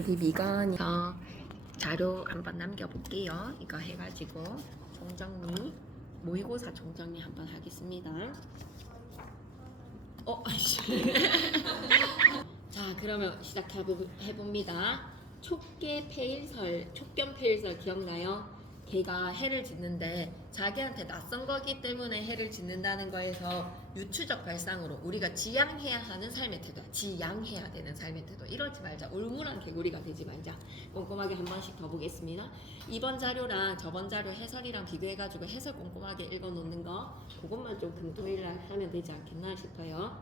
우리 미건이가 자료 한번 남겨볼게요. 이거 해가지고 총정리, 모의고사 총정리 한번 하겠습니다. 아이씨. 자, 그러면 시작해봅니다. 촉견 페일설 기억나요? 걔가 해를 짓는데 자기한테 낯선 거기 때문에 해를 짓는다는 거에서 유추적 발상으로 우리가 지양해야 하는 삶의 태도야. 지양해야 되는 삶의 태도. 이러지 말자. 울무란 개구리가 되지 말자. 꼼꼼하게 한 번씩 더 보겠습니다. 이번 자료랑 저번 자료 해설이랑 비교해가지고 해설 꼼꼼하게 읽어놓는 거 그것만 좀 금토일날 하면 되지 않겠나 싶어요.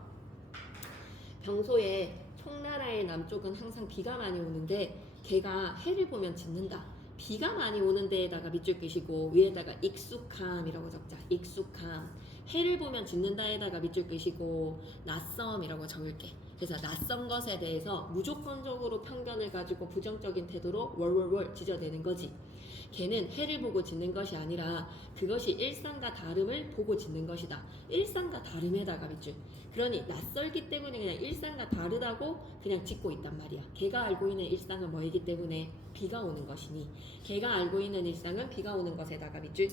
평소에 총나라의 남쪽은 항상 비가 많이 오는데 걔가 해를 보면 짓는다. 비가 많이 오는 데에다가 밑줄 끄시고 위에다가 익숙함이라고 적자. 익숙함. 해를 보면 짓는다에다가 밑줄 끄시고 낯섦이라고 적을게. 그래서 낯선 것에 대해서 무조건적으로 편견을 가지고 부정적인 태도로 월월월 찢어내는 거지. 걔는 해를 보고 짓는 것이 아니라 그것이 일상과 다름을 보고 짓는 것이다. 일상과 다름에다가 밑줄. 그러니 낯설기 때문에 그냥 일상과 다르다고 그냥 짓고 있단 말이야. 걔가 알고 있는 일상은 뭐이기 때문에 비가 오는 것이니 걔가 알고 있는 일상은 비가 오는 것에다가 밑줄.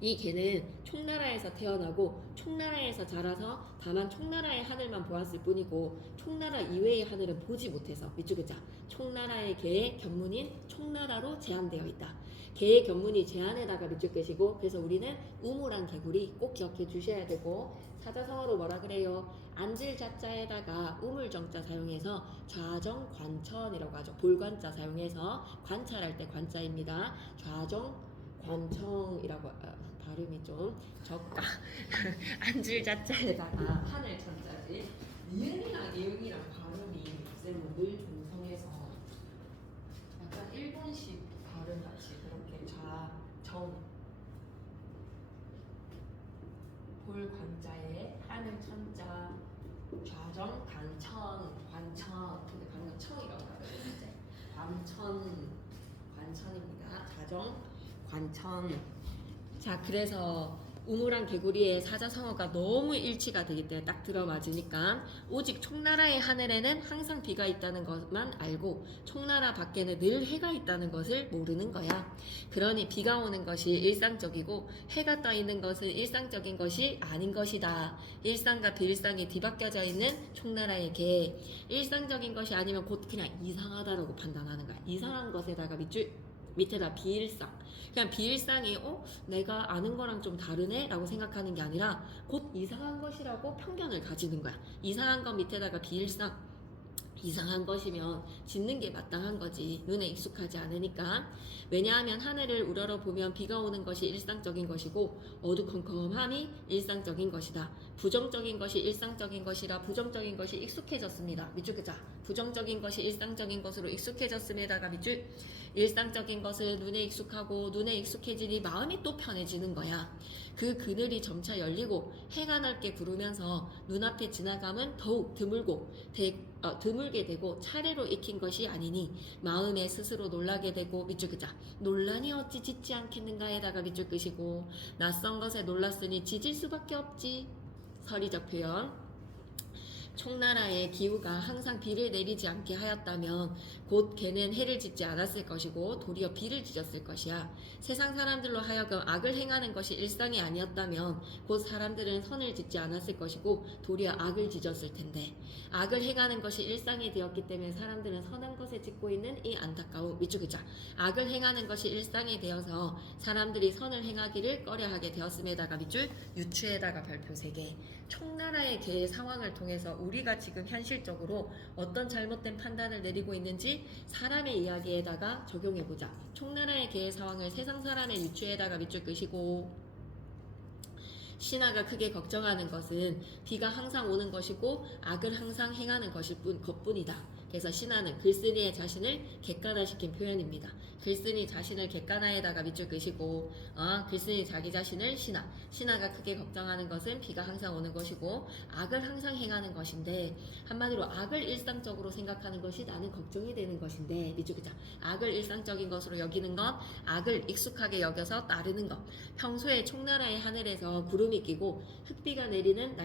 이 개는 총나라에서 태어나고 총나라에서 자라서 다만 총나라의 하늘만 보았을 뿐이고 총나라 이외의 하늘은 보지 못해서 밑줄 긋자. 총나라의 개의 견문인 총나라로 제한되어 있다. 개의 견문이 제한에다가 밑줄 끄시고 그래서 우리는 우물한 개구리 꼭 기억해 주셔야 되고 사자성어로 뭐라 그래요? 앉을 자자에다가 우물정자 사용해서 좌정 관천이라고 하죠. 볼관자 사용해서 관찰할 때 관자입니다. 좌정 관청이라고 발음이 좀 적다. 앉을 자자에다가 하늘 천자지. 니은이랑 이응이랑 발음이 쌤은 늘 중성해서 약간 일본식 발음같이 그렇게 좌정 볼관자에 하늘 천자 좌정 관천 근데 방금 청이라고 하거든요. 관천입니다. 좌정 관천. 자, 그래서 우물한 개구리의 사자성어가 너무 일치가 되기 때문에 딱 들어맞으니까 오직 총나라의 하늘에는 항상 비가 있다는 것만 알고 총나라 밖에는 늘 해가 있다는 것을 모르는 거야. 그러니 비가 오는 것이 일상적이고 해가 떠 있는 것은 일상적인 것이 아닌 것이다. 일상과 비일상이 뒤바뀌어져 있는 총나라의 개. 일상적인 것이 아니면 곧 그냥 이상하다라고 판단하는 거야. 이상한 것에다가 밑에다 비일상. 그냥 비일상이 내가 아는 거랑 좀 다르네? 라고 생각하는 게 아니라 곧 이상한 것이라고 편견을 가지는 거야. 이상한 것 밑에다가 비일상. 이상한 것이면 짓는 게 마땅한 거지. 눈에 익숙하지 않으니까. 왜냐하면 하늘을 우러러보면 비가 오는 것이 일상적인 것이고 어두컴컴함이 일상적인 것이다. 부정적인 것이 일상적인 것이라 부정적인 것이 익숙해졌습니다. 밑줄 끄자. 부정적인 것이 일상적인 것으로 익숙해졌음에다가 밑줄. 일상적인 것을 눈에 익숙하고 눈에 익숙해지니 마음이 또 편해지는 거야. 그 그늘이 점차 열리고 해가 넓게 구르면서 눈앞에 지나감은 더욱 드물게 되고 차례로 익힌 것이 아니니 마음에 스스로 놀라게 되고 밑줄 끄자. 논란이 어찌 짖지 않겠는가에다가 밑줄 끄시고 낯선 것에 놀랐으니 짖을 수밖에 없지. 서리적 표현. 총나라의 기후가 항상 비를 내리지 않게 하였다면 곧 걔는 해를 짓지 않았을 것이고 도리어 비를 짖었을 것이야. 세상 사람들로 하여금 악을 행하는 것이 일상이 아니었다면 곧 사람들은 선을 짓지 않았을 것이고 도리어 악을 짖었을 텐데 악을 행하는 것이 일상이 되었기 때문에 사람들은 선한 것에 짓고 있는 이 안타까움. 밑줄 긋자. 악을 행하는 것이 일상이 되어서 사람들이 선을 행하기를 꺼려하게 되었음에다가 밑줄 유추에다가 별표 3개. 총나라의 개의 상황을 통해서 우리가 지금 현실적으로 어떤 잘못된 판단을 내리고 있는지 사람의 이야기에다가 적용해보자. 총나라의 개의 상황을 세상 사람의 유추에다가 밑줄 끄시고 신하가 크게 걱정하는 것은 비가 항상 오는 것이고 악을 항상 행하는 것뿐이다. 그래서 신하는 글쓴이의 자신을 객관화시킨 표현입니다. 글쓴이 자신을 객관화에다가 밑줄 끄시고 글쓴이 자기 자신을 신하가 크게 걱정하는 것은 비가 항상 오는 것이고 악을 항상 행하는 것인데 한마디로 악을 일상적으로 생각하는 것이 나는 걱정이 되는 것인데 밑줄 끄자. 악을 일상적인 것으로 여기는 것, 악을 익숙하게 여겨서 따르는 것. 평소에 총나라의 하늘에서 구름이 끼고 흙비가 내리는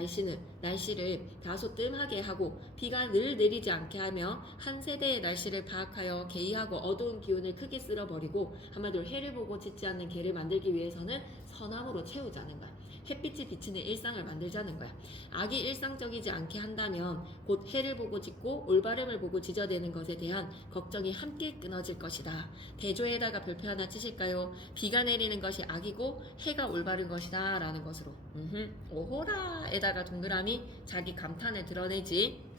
날씨를 다소 뜸하게 하고 비가 늘 내리지 않게 하며 한 세대의 날씨를 파악하여 개의하고 어두운 기운을 크게 쓸어버리고 한마디로 해를 보고 짖지 않는 개를 만들기 위해서는 선함으로 채우자는 거야. 햇빛이 비치는 일상을 만들자는 거야. 악이 일상적이지 않게 한다면 곧 해를 보고 짖고 올바름을 보고 짖어대는 것에 대한 걱정이 함께 끊어질 것이다. 대조에다가 별표 하나 치실까요? 비가 내리는 것이 악이고 해가 올바른 것이다 라는 것으로. 오호라에다가 동그라미 자기 감탄을 드러내지.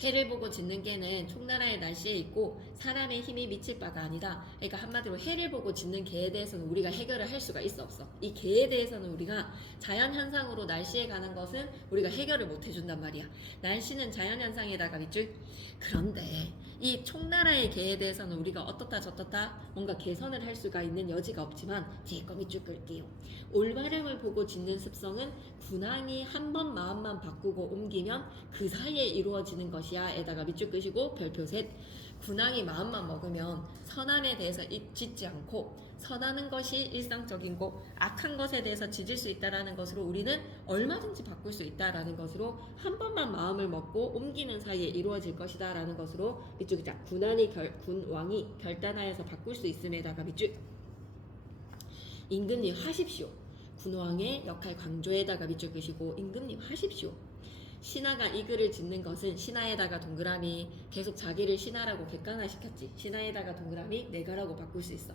해를 보고 짖는 개는 총나라의 날씨에 있고 사람의 힘이 미칠 바가 아니다. 그러니까 한마디로 해를 보고 짖는 개에 대해서는 우리가 해결을 할 수가 있어 없어. 이 개에 대해서는 우리가 자연현상으로 날씨에 관한 것은 우리가 해결을 못 해준단 말이야. 날씨는 자연현상에다가 밑줄. 그런데 이 총나라의 개에 대해서는 우리가 어떻다 저떻다 뭔가 개선을 할 수가 있는 여지가 없지만 뒤에 거 밑줄 끌게요. 올바름을 보고 짖는 습성은 군왕이 한 번 마음만 바꾸고 옮기면 그 사이에 이루어지는 것이야. 에다가 밑줄 끄시고 별표 셋. 군왕이 마음만 먹으면 선함에 대해서 짖지 않고 선하는 것이 일상적인 거 악한 것에 대해서 짖을 수 있다라는 것으로 우리는 얼마든지 바꿀 수 있다라는 것으로 한 번만 마음을 먹고 옮기는 사이에 이루어질 것이다 라는 것으로 밑줄 자 군왕이 결단하여서 바꿀 수 있음에다가 밑줄 임금님 하십시오. 군왕의 역할 강조에다가 밑줄 끄시고 임금님 하십시오. 신하가 이 글을 짓는 것은 신하에다가 동그라미 계속 자기를 신하라고 객관화시켰지. 신하에다가 동그라미 내가라고 바꿀 수 있어.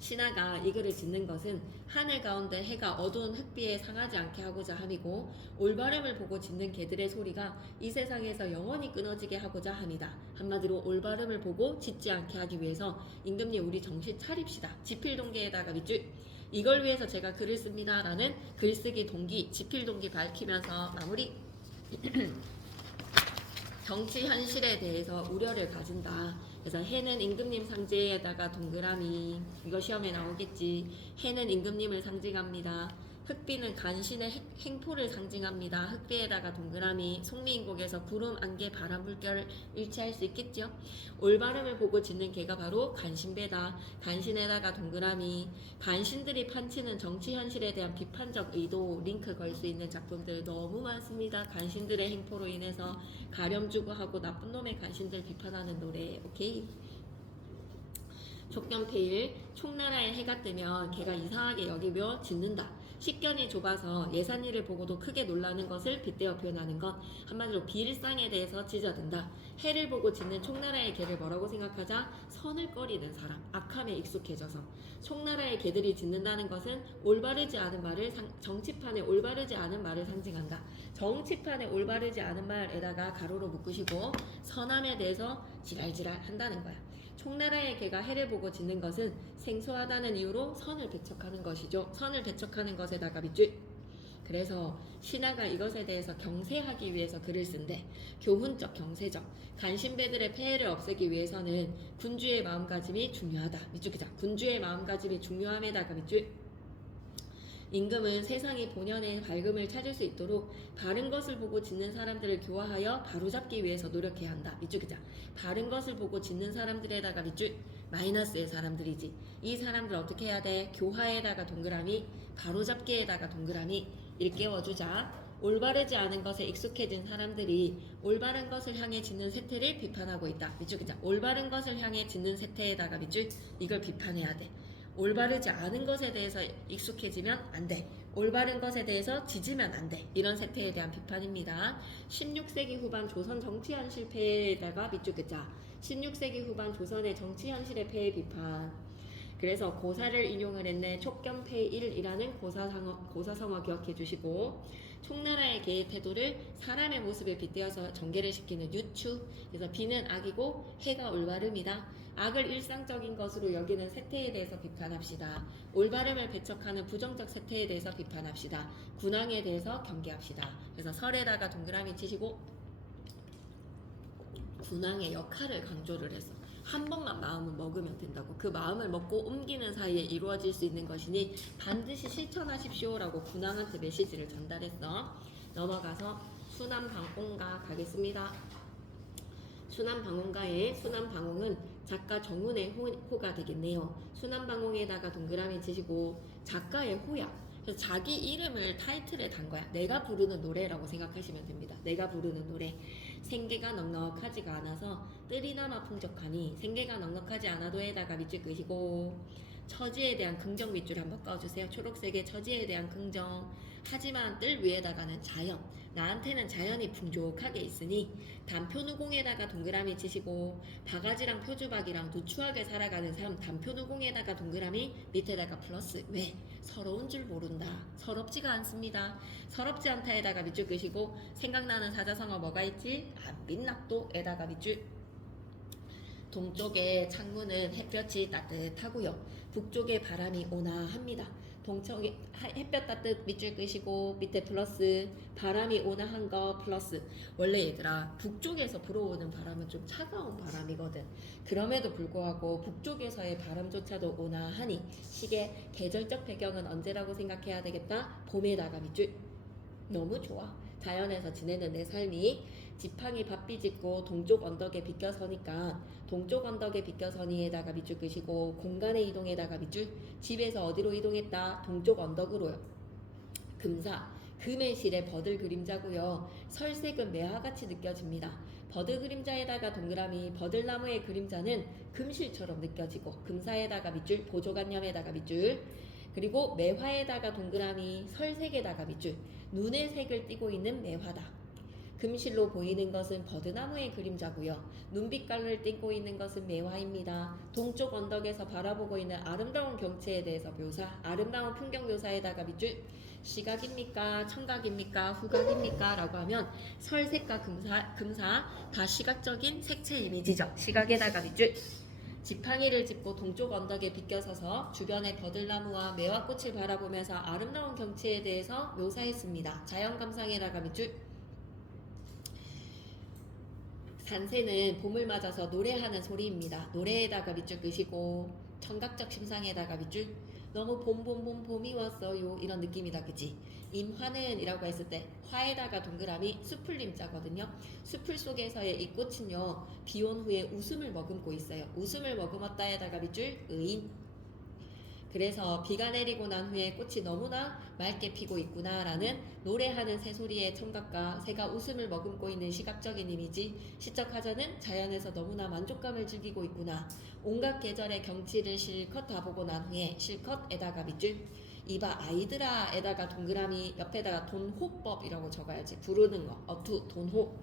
신하가 이 글을 짓는 것은 하늘 가운데 해가 어두운 흑비에 상하지 않게 하고자 함이고 올바름을 보고 짖는 개들의 소리가 이 세상에서 영원히 끊어지게 하고자 함이다. 한마디로 올바름을 보고 짖지 않게 하기 위해서 임금님 우리 정신 차립시다. 지필동기에다가 밑줄 이걸 위해서 제가 글을 씁니다 라는 글쓰기 동기 지필동기 밝히면서 마무리. 정치 현실에 대해서 우려를 가진다. 그래서 해는 임금님 상징에다가 동그라미 이거 시험에 나오겠지. 해는 임금님을 상징합니다. 흑비는 간신의 행포를 상징합니다. 흑비에다가 동그라미 송미인곡에서 구름, 안개, 바람, 물결을 일치할 수 있겠죠. 올바름을 보고 짖는 개가 바로 간신배다. 간신에다가 동그라미 간신들이 판치는 정치 현실에 대한 비판적 의도 링크 걸 수 있는 작품들 너무 많습니다. 간신들의 행포로 인해서 가렴 주고 하고 나쁜 놈의 간신들 비판하는 노래. 오케이. 촉견페일 총나라에 해가 뜨면 개가 이상하게 여기며 짖는다. 식견이 좁아서 예산일을 보고도 크게 놀라는 것을 빗대어 표현하는 것. 한마디로 비일상에 대해서 찢어든다. 해를 보고 짖는 총나라의 개를 뭐라고 생각하자? 선을 꺼리는 사람, 악함에 익숙해져서. 총나라의 개들이 짖는다는 것은 올바르지 않은 말을 정치판에 올바르지 않은 말을 상징한다. 정치판에 올바르지 않은 말에다가 가로로 묶으시고 선함에 대해서 지랄지랄 한다는 거야. 총나라의 개가 해를 보고 짖는 것은 생소하다는 이유로 선을 배척하는 것이죠. 선을 배척하는 것에다가 밑줄. 그래서 신하가 이것에 대해서 경세하기 위해서 글을 쓴대. 교훈적 경세적. 간신배들의 폐해를 없애기 위해서는 군주의 마음가짐이 중요하다. 밑줄 기자. 군주의 마음가짐이 중요함에다가 밑줄. 임금은 세상이 본연의 밝음을 찾을 수 있도록 바른 것을 보고 짖는 사람들을 교화하여 바로잡기 위해서 노력해야 한다. 밑줄 기자. 바른 것을 보고 짖는 사람들에다가 밑줄 마이너스의 사람들이지. 이 사람들 어떻게 해야 돼? 교화에다가 동그라미 바로잡기에다가 동그라미 일깨워주자. 올바르지 않은 것에 익숙해진 사람들이 올바른 것을 향해 짖는 세태를 비판하고 있다. 밑줄 기자. 올바른 것을 향해 짖는 세태에다가 밑줄 이걸 비판해야 돼. 올바르지 않은 것에 대해서 익숙해지면 안 돼. 올바른 것에 대해서 짖으면 안 돼. 이런 세태에 대한 비판입니다. 16세기 후반 조선 정치 현실 폐해에다가 밑줄 긋자. 16세기 후반 조선의 정치 현실의 폐해 비판. 그래서 고사를 인용을 했네. 촉견폐일이라는 고사성어 기억해 주시고 총나라의 개의 태도를 사람의 모습에 빗대어서 전개를 시키는 유추. 그래서 비는 악이고 해가 올바름이다. 악을 일상적인 것으로 여기는 세태에 대해서 비판합시다. 올바름을 배척하는 부정적 세태에 대해서 비판합시다. 군왕에 대해서 경계합시다. 그래서 설에다가 동그라미 치시고 군왕의 역할을 강조를 해서 한 번만 마음을 먹으면 된다고. 그 마음을 먹고 옮기는 사이에 이루어질 수 있는 것이니 반드시 실천하십시오라고 군왕한테 메시지를 전달했어. 넘어가서 수남방공가 가겠습니다. 수남방공가의 수남방공은 작가 정운의 호가 되겠네요. 수남방공에다가 동그라미 치시고 작가의 호야. 그래서 자기 이름을 타이틀에 단 거야. 내가 부르는 노래라고 생각하시면 됩니다. 내가 부르는 노래. 생계가 넉넉하지가 않아서 뜰이나마 풍족하니 생계가 넉넉하지 않아도 에다가 밑줄 끄시고 처지에 대한 긍정 밑줄 한번 꺼주세요. 초록색의 처지에 대한 긍정. 하지만 뜰 위에다가는 자연. 나한테는 자연이 풍족하게 있으니 단표누공에다가 동그라미 치시고 바가지랑 표주박이랑 누추하게 살아가는 삶 단표누공에다가 동그라미 밑에다가 플러스. 왜? 서러운 줄 모른다. 서럽지가 않습니다. 서럽지 않다에다가 밑줄 끄시고 생각나는 사자성어 뭐가 있지? 민낙도에다가 밑줄. 동쪽의 창문은 햇볕이 따뜻하고요. 북쪽의 바람이 온화합니다. 동쪽에 햇볕 따뜻 밑줄 끄시고 밑에 플러스 바람이 온화한 거 플러스. 원래 얘들아 북쪽에서 불어오는 바람은 좀 차가운 바람이거든. 그럼에도 불구하고 북쪽에서의 바람조차도 온화하니 시계 계절적 배경은 언제라고 생각해야 되겠다. 봄에다가 밑줄. 너무 좋아. 자연에서 지내는 내 삶이 지팡이 밭비 짓고 동쪽 언덕에 비껴서니까 동쪽 언덕에 비껴서니에다가 밑줄 끄시고 공간의 이동에다가 밑줄. 집에서 어디로 이동했다? 동쪽 언덕으로요. 금사 금의 실에 버들 그림자고요. 설색은 매화같이 느껴집니다. 버들 그림자에다가 동그라미. 버들나무의 그림자는 금실처럼 느껴지고 금사에다가 밑줄. 보조관념에다가 밑줄. 그리고 매화에다가 동그라미. 설색에다가 밑줄. 눈의 색을 띠고 있는 매화다. 금실로 보이는 것은 버드나무의 그림자고요. 눈빛깔을 띠고 있는 것은 매화입니다. 동쪽 언덕에서 바라보고 있는 아름다운 경치에 대해서 묘사. 아름다운 풍경 묘사에다가 밑줄. 시각입니까? 청각입니까? 후각입니까? 라고 하면 설색과 금사 다 시각적인 색채 이미지죠. 시각에다가 밑줄. 지팡이를 짚고 동쪽 언덕에 비껴서서 주변의 버들나무와 매화꽃을 바라보면서 아름다운 경치에 대해서 묘사했습니다. 자연감상에다가 밑줄. 산새는 봄을 맞아서 노래하는 소리입니다. 노래에다가 밑줄 끄시고 청각적 심상에다가 밑줄. 너무 봄이 왔어요 이런 느낌이다 그치? 임화는 이라고 했을 때 화에다가 동그라미 수풀림자거든요. 수풀 속에서의 이 꽃은요 비온 후에 웃음을 머금고 있어요. 웃음을 머금었다에다가 밑줄 의인. 그래서 비가 내리고 난 후에 꽃이 너무나 맑게 피고 있구나 라는 노래하는 새소리의 청각과 새가 웃음을 머금고 있는 시각적인 이미지. 시적 화전은 자연에서 너무나 만족감을 즐기고 있구나. 온갖 계절의 경치를 실컷 다 보고 난 후에 실컷에다가 밑줄. 이봐 아이들아 에다가 동그라미. 옆에다가 돈호법이라고 적어야지. 부르는 거 어투 돈호.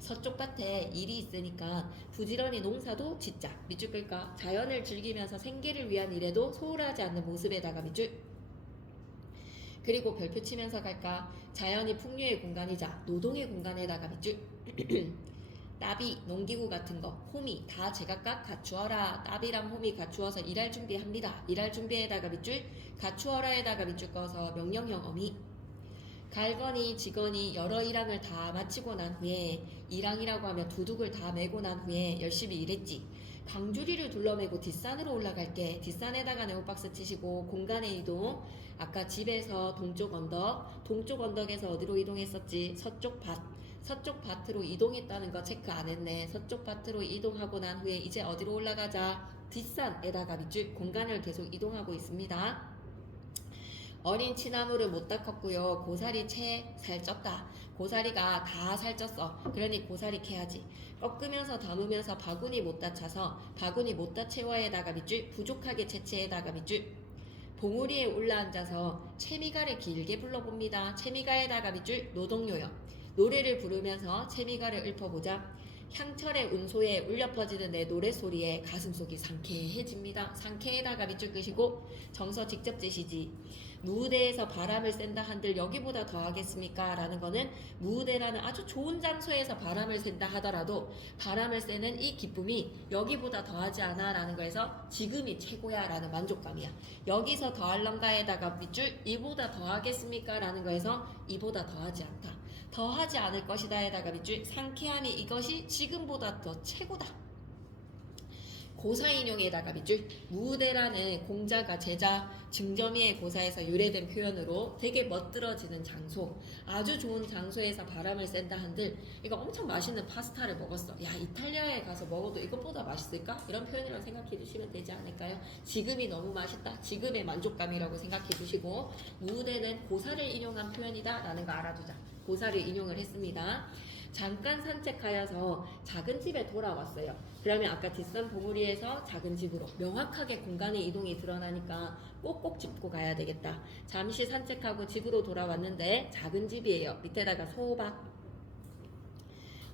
서쪽 밭에 일이 있으니까 부지런히 농사도 짓자. 밑줄 끌까? 자연을 즐기면서 생계를 위한 일에도 소홀하지 않는 모습에다가 밑줄. 그리고 별표 치면서 갈까? 자연이 풍류의 공간이자 노동의 공간에다가 밑줄. 나비, 농기구 같은 거, 호미 다 제각각 갖추어라. 나비랑 호미 갖추어서 일할 준비합니다. 일할 준비에다가 밑줄. 갖추어라에다가 밑줄 꺼서 명령형 어미. 갈거니 지거니 여러 일항을 다 마치고 난 후에 일항이라고 하면 두둑을 다 메고 난 후에 열심히 일했지. 강주리를 둘러매고 뒷산으로 올라갈게. 뒷산에다가 네오박스 치시고 공간의 이동. 아까 집에서 동쪽 언덕, 동쪽 언덕에서 어디로 이동했었지? 서쪽 밭. 서쪽 밭으로 이동했다는 거 체크 안 했네. 서쪽 밭으로 이동하고 난 후에 이제 어디로 올라가자? 뒷산에다가 밑줄. 공간을 계속 이동하고 있습니다. 어린 치나무를 못 닦았고요. 고사리 채 살쪘다. 고사리가 다 살쪘어. 그러니 고사리 캐야지. 꺾으면서 담으면서 바구니 못 닫혀서 바구니 못 닫채워에다가 밑줄. 부족하게 채채에다가 밑줄. 봉우리에 올라앉아서 채미가를 길게 불러봅니다. 채미가에다가 밑줄. 노동요요. 노래를 부르면서 채미가를 읊어보자. 향철의 운소에 울려 퍼지는 내 노래소리에 가슴속이 상쾌해집니다. 상쾌에다가 밑줄 끄시고 정서 직접 재시지. 무우대에서 바람을 쐰다 한들 여기보다 더 하겠습니까? 라는 거는 무우대라는 아주 좋은 장소에서 바람을 쐰다 하더라도 바람을 쐬는 이 기쁨이 여기보다 더 하지 않아 라는 거에서 지금이 최고야 라는 만족감이야. 여기서 더 할런가에다가 밑줄. 이보다 더 하겠습니까? 라는 거에서 이보다 더 하지 않다. 더 하지 않을 것이다 에다가 밑줄. 상쾌함이 이것이 지금보다 더 최고다. 고사 인용에다가 밑줄. 무대라는 공자가 제자 증점이의 고사에서 유래된 표현으로 되게 멋들어지는 장소, 아주 좋은 장소에서 바람을 쐰다 한들 이거 엄청 맛있는 파스타를 먹었어. 야, 이탈리아에 가서 먹어도 이것보다 맛있을까? 이런 표현이라고 생각해 주시면 되지 않을까요? 지금이 너무 맛있다. 지금의 만족감이라고 생각해 주시고, 무대는 고사를 인용한 표현이다 라는 거 알아두자. 고사를 인용을 했습니다. 잠깐 산책하여서 작은 집에 돌아왔어요. 그러면 아까 뒷산 봉우리에서 작은 집으로 명확하게 공간의 이동이 드러나니까 꼭꼭 짚고 가야 되겠다. 잠시 산책하고 집으로 돌아왔는데 작은 집이에요. 밑에다가 소박.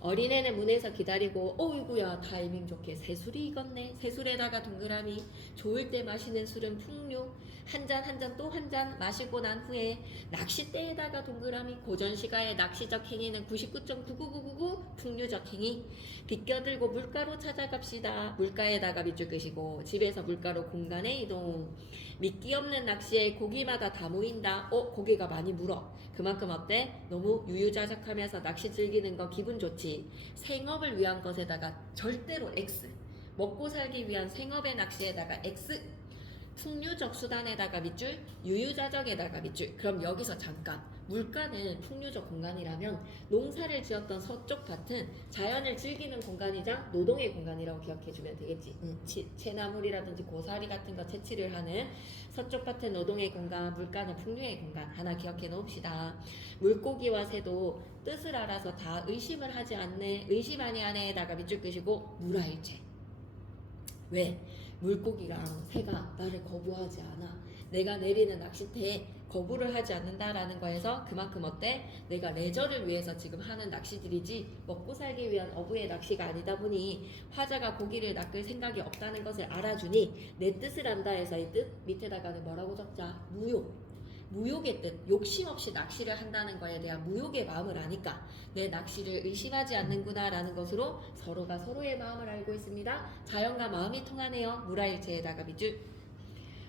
어린애는 문에서 기다리고 어이구야 타이밍 좋게 새술이 익었네. 새술에다가 동그라미. 좋을 때 마시는 술은 풍류. 한 잔 한 잔 또 한 잔 마시고 난 후에 낚싯대에다가 동그라미. 고전시가의 낚시적 행위는 99.99999 풍류적 행위. 비껴들고 물가로 찾아갑시다. 물가에다가 밑줄 끄시고 집에서 물가로 공간의 이동. 미끼 없는 낚시에 고기마다 다 모인다. 고기가 많이 물어. 그만큼 어때? 너무 유유자적하면서 낚시 즐기는 거 기분 좋지. 생업을 위한 것에다가 절대로 X. 먹고 살기 위한 생업의 낚시에다가 X. 풍류적 수단에다가 밑줄, 유유자적에다가 밑줄. 그럼 여기서 잠깐. 물가는 풍류적 공간이라면 농사를 지었던 서쪽 밭은 자연을 즐기는 공간이자 노동의 공간이라고 기억해주면 되겠지. 채나물이라든지 고사리 같은 거 채취를 하는 서쪽 밭은 노동의 공간, 물가는 풍류의 공간. 하나 기억해 놓읍시다. 물고기와 새도 뜻을 알아서 다 의심을 하지 않네. 의심 아니하네에다가 밑줄 끄시고 물화일체. 왜? 물고기랑 새가 나를 거부하지 않아. 내가 내리는 낚싯대에 거부를 하지 않는다라는 거에서 그만큼 어때? 내가 레저를 위해서 지금 하는 낚시들이지 먹고 살기 위한 어부의 낚시가 아니다 보니 화자가 고기를 낚을 생각이 없다는 것을 알아주니 내 뜻을 안다 해서 이 뜻 밑에다가는 뭐라고 적자? 무욕. 무욕의 뜻, 욕심 없이 낚시를 한다는 거에 대한 무욕의 마음을 아니까 내 낚시를 의심하지 않는구나 라는 것으로 서로가 서로의 마음을 알고 있습니다. 자연과 마음이 통하네요. 물화일체에다가 밑줄.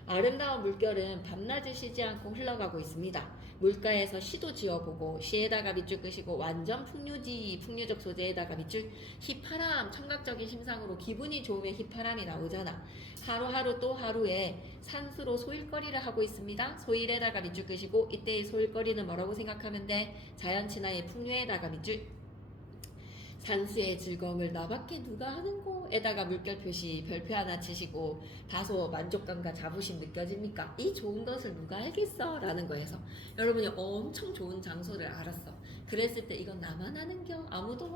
아름다운 물결은 밤낮을 쉬지 않고 흘러가고 있습니다. 물가에서 시도 지어보고 시에다가 밑줄 끄시고 완전 풍류지. 풍류적 소재에다가 밑줄. 휘파람. 청각적인 심상으로 기분이 좋으면 휘파람이 나오잖아. 하루하루 또 하루에 산수로 소일거리를 하고 있습니다. 소일에다가 밑줄 끄시고 이때의 소일거리는 뭐라고 생각하면 돼? 자연 친화의 풍류에다가 밑줄. 산수의 즐거움을 나밖에 누가 하는고? 에다가 물결 표시 별표 하나 치시고 다소 만족감과 자부심 느껴집니까? 이 좋은 것을 누가 알겠어? 라는 거에서 여러분이 엄청 좋은 장소를 알았어. 그랬을 때 이건 나만 아는겨? 아무도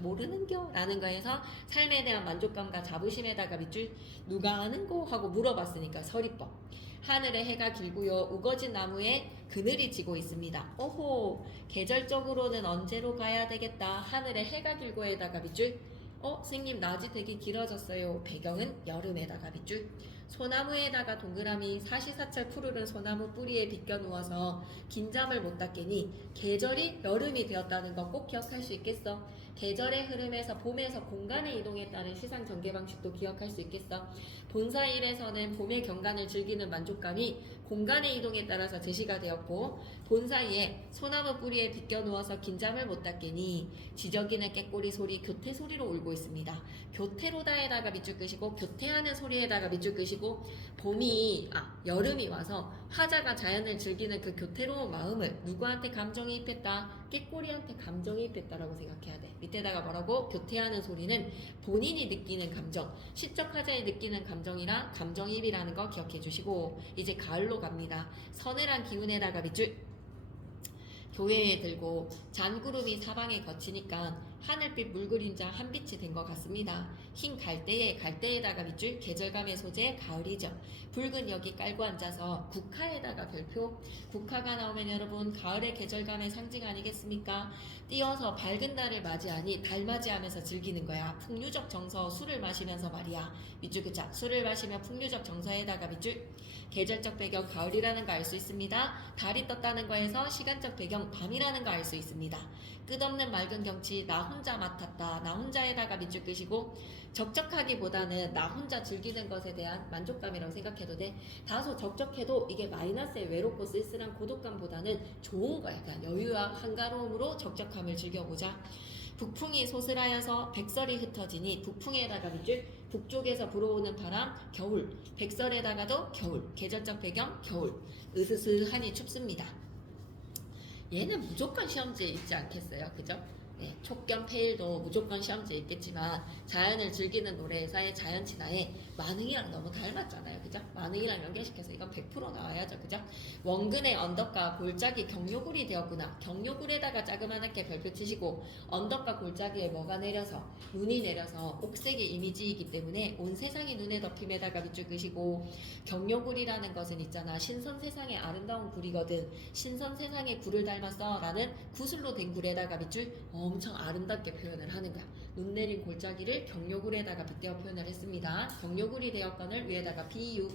모르는겨? 라는 거에서 삶에 대한 만족감과 자부심에다가 밑줄 누가 아는고? 하고 물어봤으니까 서리법. 하늘에 해가 길고요. 우거진 나무에 그늘이 지고 있습니다. 오호, 계절적으로는 언제로 가야 되겠다. 하늘에 해가 길고에다가 밑줄. 선생님 낮이 되게 길어졌어요. 배경은 여름에다가 밑줄. 소나무에다가 동그라미. 사시사철 푸르른 소나무 뿌리에 비껴 누워서 긴 잠을 못 잤겠니. 계절이 여름이 되었다는 거 꼭 기억할 수 있겠어. 계절의 흐름에서 봄에서 공간의 이동에 따른 시상 전개 방식도 기억할 수 있겠어. 본사일에서는 봄의 경관을 즐기는 만족감이 공간의 이동에 따라서 제시가 되었고, 본사이에 소나무 뿌리에 비껴 누워서 긴 잠을 못 잤겠니. 지저귀는 깨꼬리 소리, 교태 소리로 울고 있습니다. 교태로다에다가 밑줄 끄시고 교태하는 소리에다가 밑줄 끄시고 여름이 와서 화자가 자연을 즐기는 그 교태로운 마음을 누구한테 감정이입했다? 깨꼬리한테 감정이입했다라고 생각해야 돼. 밑에다가 뭐라고? 교태하는 소리는 본인이 느끼는 감정, 시적 화자에 느끼는 감정이랑 감정이입이라는 거 기억해 주시고, 이제 가을로 갑니다. 서늘한 기운에다가 밑줄. 교회에 들고 잔구름이 사방에 거치니까 하늘빛 물그림자 한 빛이 된 것 같습니다. 흰 갈대에다가 밑줄. 계절감의 소재 가을이죠. 붉은 여기 깔고 앉아서 국화에다가 별표. 국화가 나오면 여러분 가을의 계절감의 상징 아니겠습니까? 띄어서 밝은 달을 맞이하니 달 맞이하면서 즐기는 거야. 풍류적 정서, 술을 마시면서 말이야. 밑줄 그자. 술을 마시며 풍류적 정서에다가 밑줄. 계절적 배경 가을이라는 거 알 수 있습니다. 달이 떴다는 거에서 시간적 배경 밤이라는 거 알 수 있습니다. 끝없는 맑은 경치 나 혼자 맡았다. 나 혼자에다가 밑줄 끄시고, 적적하기보다는 나 혼자 즐기는 것에 대한 만족감이라고 생각해도 돼. 다소 적적해도 이게 마이너스의 외롭고 쓸쓸한 고독감보다는 좋은 거야. 그냥 여유와 한가로움으로 적적함을 즐겨보자. 북풍이 소슬하여서 백설이 흩어지니 북풍에다가 밑줄 북쪽에서 불어오는 바람 겨울, 백설에다가도 겨울, 계절적 배경 겨울, 으스스하니 춥습니다. 얘는 무조건 시험지에 있지 않겠어요? 그죠? 네, 촉견 페일도 무조건 시험지에 있겠지만 자연을 즐기는 노래에서의 자연 친화에 만흥이랑 너무 닮았잖아요. 그죠? 만흥이랑 연결시켜서 이건 100% 나와야죠. 그죠? 원근의 언덕과 골짜기 경료굴이 되었구나. 경료굴에다가 자그마하게 별표 치시고 언덕과 골짜기에 뭐가 내려서 눈이 내려서 옥색의 이미지이기 때문에 온 세상이 눈에 덮임에다가 밑줄 그시고 경료굴이라는 것은 있잖아. 신선 세상의 아름다운 굴이거든. 신선 세상의 굴을 닮았어 라는 구슬로 된 굴에다가 밑줄 엄청 아름답게 표현을 하는 거야. 눈 내린 골짜기를 경료굴에다가 빗대어 표현을 했습니다. 경료굴이 되었건을 위에다가 비유.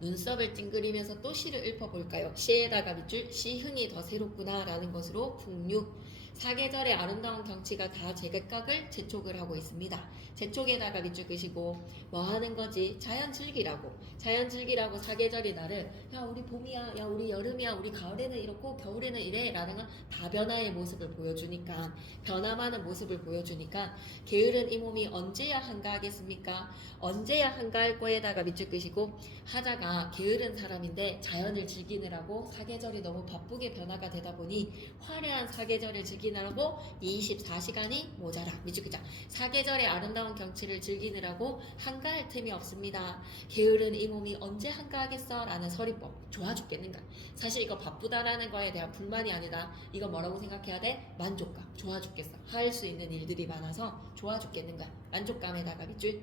눈썹을 찡그리면서 또 시를 읊어볼까요? 시에다가 밑줄 시흥이 더 새롭구나 라는 것으로 풍류. 사계절의 아름다운 경치가 다 제각각을 재촉을 하고 있습니다. 재촉에다가 밑줄 끄시고 뭐 하는 거지? 자연 즐기라고. 자연 즐기라고 사계절이 나를 야 우리 봄이야, 야 우리 여름이야, 우리 가을에는 이렇고 겨울에는 이래 라는 건 다 변화의 모습을 보여주니까 변화많은 모습을 보여주니까 게으른 이 몸이 언제야 한가하겠습니까? 언제야 한가할 거에다가 밑줄 끄시고 하자가 게으른 사람인데 자연을 즐기느라고 사계절이 너무 바쁘게 변화가 되다 보니 화려한 사계절을 즐기느라고 24시간이 모자라. 밑줄 끄자. 사계절의 아름다운 경치를 즐기느라고 한가할 틈이 없습니다. 게으른 이 몸이 언제 한가하겠어? 라는 서리법. 좋아 죽겠는가? 사실 이거 바쁘다라는 거에 대한 불만이 아니라 이거 뭐라고 생각해야 돼? 만족감. 좋아 죽겠어. 할 수 있는 일들이 많아서 좋아 죽겠는가? 만족감에다가 밑줄.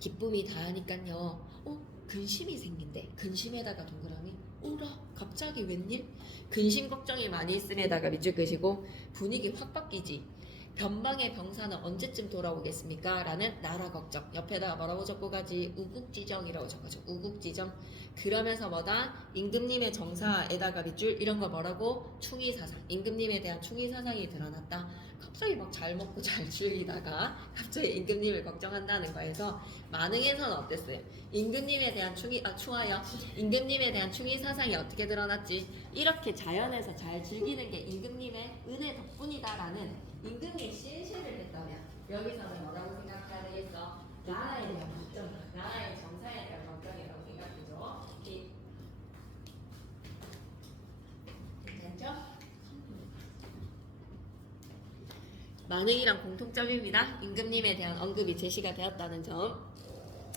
기쁨이 다하니깐요. 근심이 생긴대. 근심에다가 동그라미. 오라 갑자기 웬일? 근심 걱정이 많이 있음에다가 밑줄 끄시고 분위기 확 바뀌지. 변방의 병사는 언제쯤 돌아오겠습니까? 라는 나라 걱정. 옆에다가 뭐라고 적고 가지? 우국지정이라고 적어줘. 우국지정. 그러면서 뭐다? 임금님의 정사에다가 밑줄 이런 거 뭐라고? 충의사상. 임금님에 대한 충의사상이 드러났다. 갑자기 막 잘 먹고 잘 즐기다가 갑자기 임금님을 걱정한다는 거에서 만흥에서는 어땠어요? 임금님에 대한 추하여 임금님에 대한 충의사상이 어떻게 드러났지? 이렇게 자연에서 잘 즐기는 게 임금님의 은혜 덕분이다라는 임금님이 실시를 했다면 여기서는 뭐라고 생각해야 되겠어? 나라에 대한 걱정, 나라의 정사에 대한 걱정이라고 생각되죠. 괜찮죠? 만흥이랑 공통점입니다. 임금님에 대한 언급이 제시가 되었다는 점.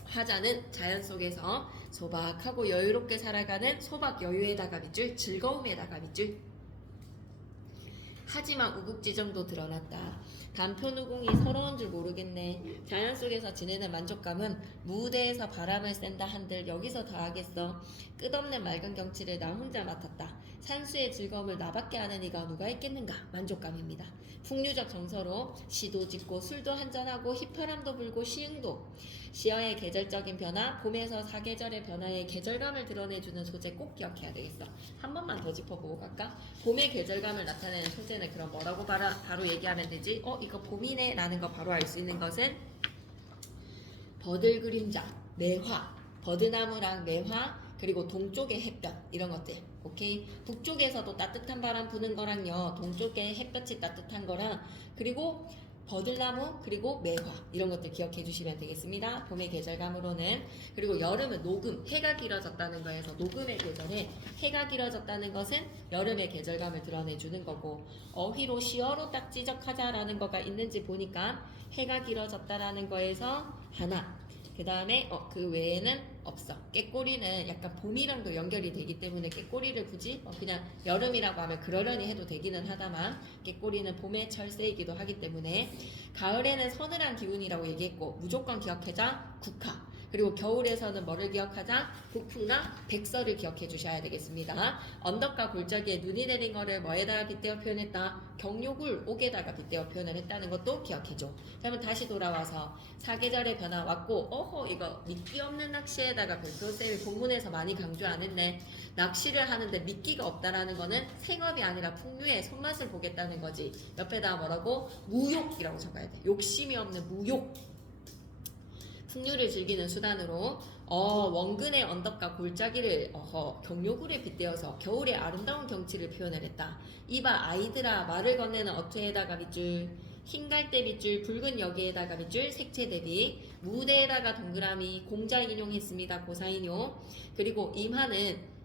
화자는 자연 속에서 소박하고 여유롭게 살아가는 소박 여유에다가 밑줄, 즐거움에다가 밑줄. 하지만 우국지정도 드러났다. 단표누궁이 서러운 줄 모르겠네. 자연 속에서 지내는 만족감은 무대에서 바람을 쐰다 한들 여기서 다 하겠어. 끝없는 맑은 경치를 나 혼자 맡았다. 산수의 즐거움을 나밖에 아는 이가 누가 있겠는가? 만족감입니다. 풍류적 정서로 시도 짓고 술도 한잔하고 휘파람도 불고 시흥도. 시어의 계절적인 변화, 봄에서 사계절의 변화에 계절감을 드러내주는 소재 꼭 기억해야 되겠어. 한 번만 더 짚어보고 갈까? 봄의 계절감을 나타내는 소재는 그럼 뭐라고 바로 얘기하면 되지? 이거 봄이네 라는 거 바로 알 수 있는 것은 버들 그림자, 매화, 버드나무랑 매화, 그리고 동쪽의 햇볕 이런 것들. 오케이? 북쪽에서도 따뜻한 바람 부는 거랑요, 동쪽의 햇볕이 따뜻한 거랑, 그리고 버들나무 그리고 매화 이런 것들 기억해 주시면 되겠습니다. 봄의 계절감으로는. 그리고 여름은 녹음, 해가 길어졌다는 거에서 녹음의 계절에 해가 길어졌다는 것은 여름의 계절감을 드러내주는 거고, 어휘로 시어로 딱 지적하자라는 거가 있는지 보니까 해가 길어졌다라는 거에서 하나, 그 다음에 그 외에는 없어. 깨꼬리는 약간 봄이랑도 연결이 되기 때문에 깨꼬리를 굳이 그냥 여름이라고 하면 그러려니 해도 되기는 하다만 깨꼬리는 봄의 철새이기도 하기 때문에 가을에는 서늘한 기운이라고 얘기했고 무조건 기억해자 국화. 그리고 겨울에서는 뭐를 기억하자? 북풍과 백설을 기억해 주셔야 되겠습니다. 언덕과 골짜기에 눈이 내린 거를 뭐에다가 빗대어 표현했다? 경료굴 옥에다가 빗대어 표현을 했다는 것도 기억해줘. 그러면 다시 돌아와서 사계절의 변화 왔고, 이거 미끼 없는 낚시에다가 별표쌤이 본문에서 많이 강조 안 했네. 낚시를 하는데 미끼가 없다라는 거는 생업이 아니라 풍류의 손맛을 보겠다는 거지. 옆에다가 뭐라고? 무욕이라고 적어야 돼. 욕심이 없는 무욕. 풍류를 즐기는 수단으로 원근의 언덕과 골짜기를 경료굴에 빗대어서 겨울의 아름다운 경치를 표현을 했다. 이봐 아이들아 말을 건네는 어투에다가 밑줄 흰갈대 밑줄 붉은 여기에다가 밑줄 색채 대비 무대에다가 동그라미 공자 인용했습니다. 고사 인용. 그리고 임하는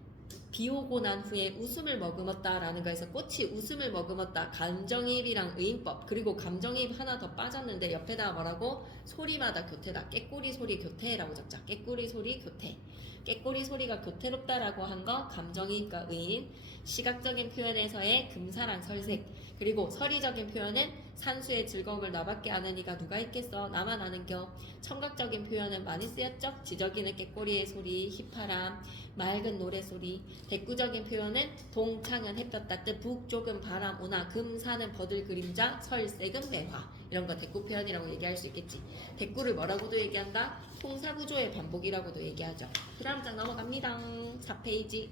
비 오고 난 후에 웃음을 머금었다 라는 거에서 꽃이 웃음을 머금었다. 감정이입이랑 의인법. 그리고 감정이입 하나 더 빠졌는데 옆에다가 뭐라고? 소리마다 교태다. 깨꼬리 소리 교태라고 적자. 깨꼬리 소리 교태. 깨꼬리 소리가 교태롭다라고 한 거 감정이입과 의인. 시각적인 표현에서의 금사랑 설색. 그리고 서리적인 표현은 산수의 즐거움을 나밖에 아는 이가 누가 있겠어 나만 아는겨. 청각적인 표현은 많이 쓰였죠. 지저귀는 깨꼬리의 소리 휘파람 맑은 노래소리. 대꾸적인 표현은 동창은 햇볕 따뜻 북쪽은 바람 오나 금사는 버들 그림자 설색은 매화. 이런 거 대꾸 표현이라고 얘기할 수 있겠지. 대꾸를 뭐라고도 얘기한다? 통사구조의 반복이라고도 얘기하죠. 그 다음 장 넘어갑니다. 4페이지.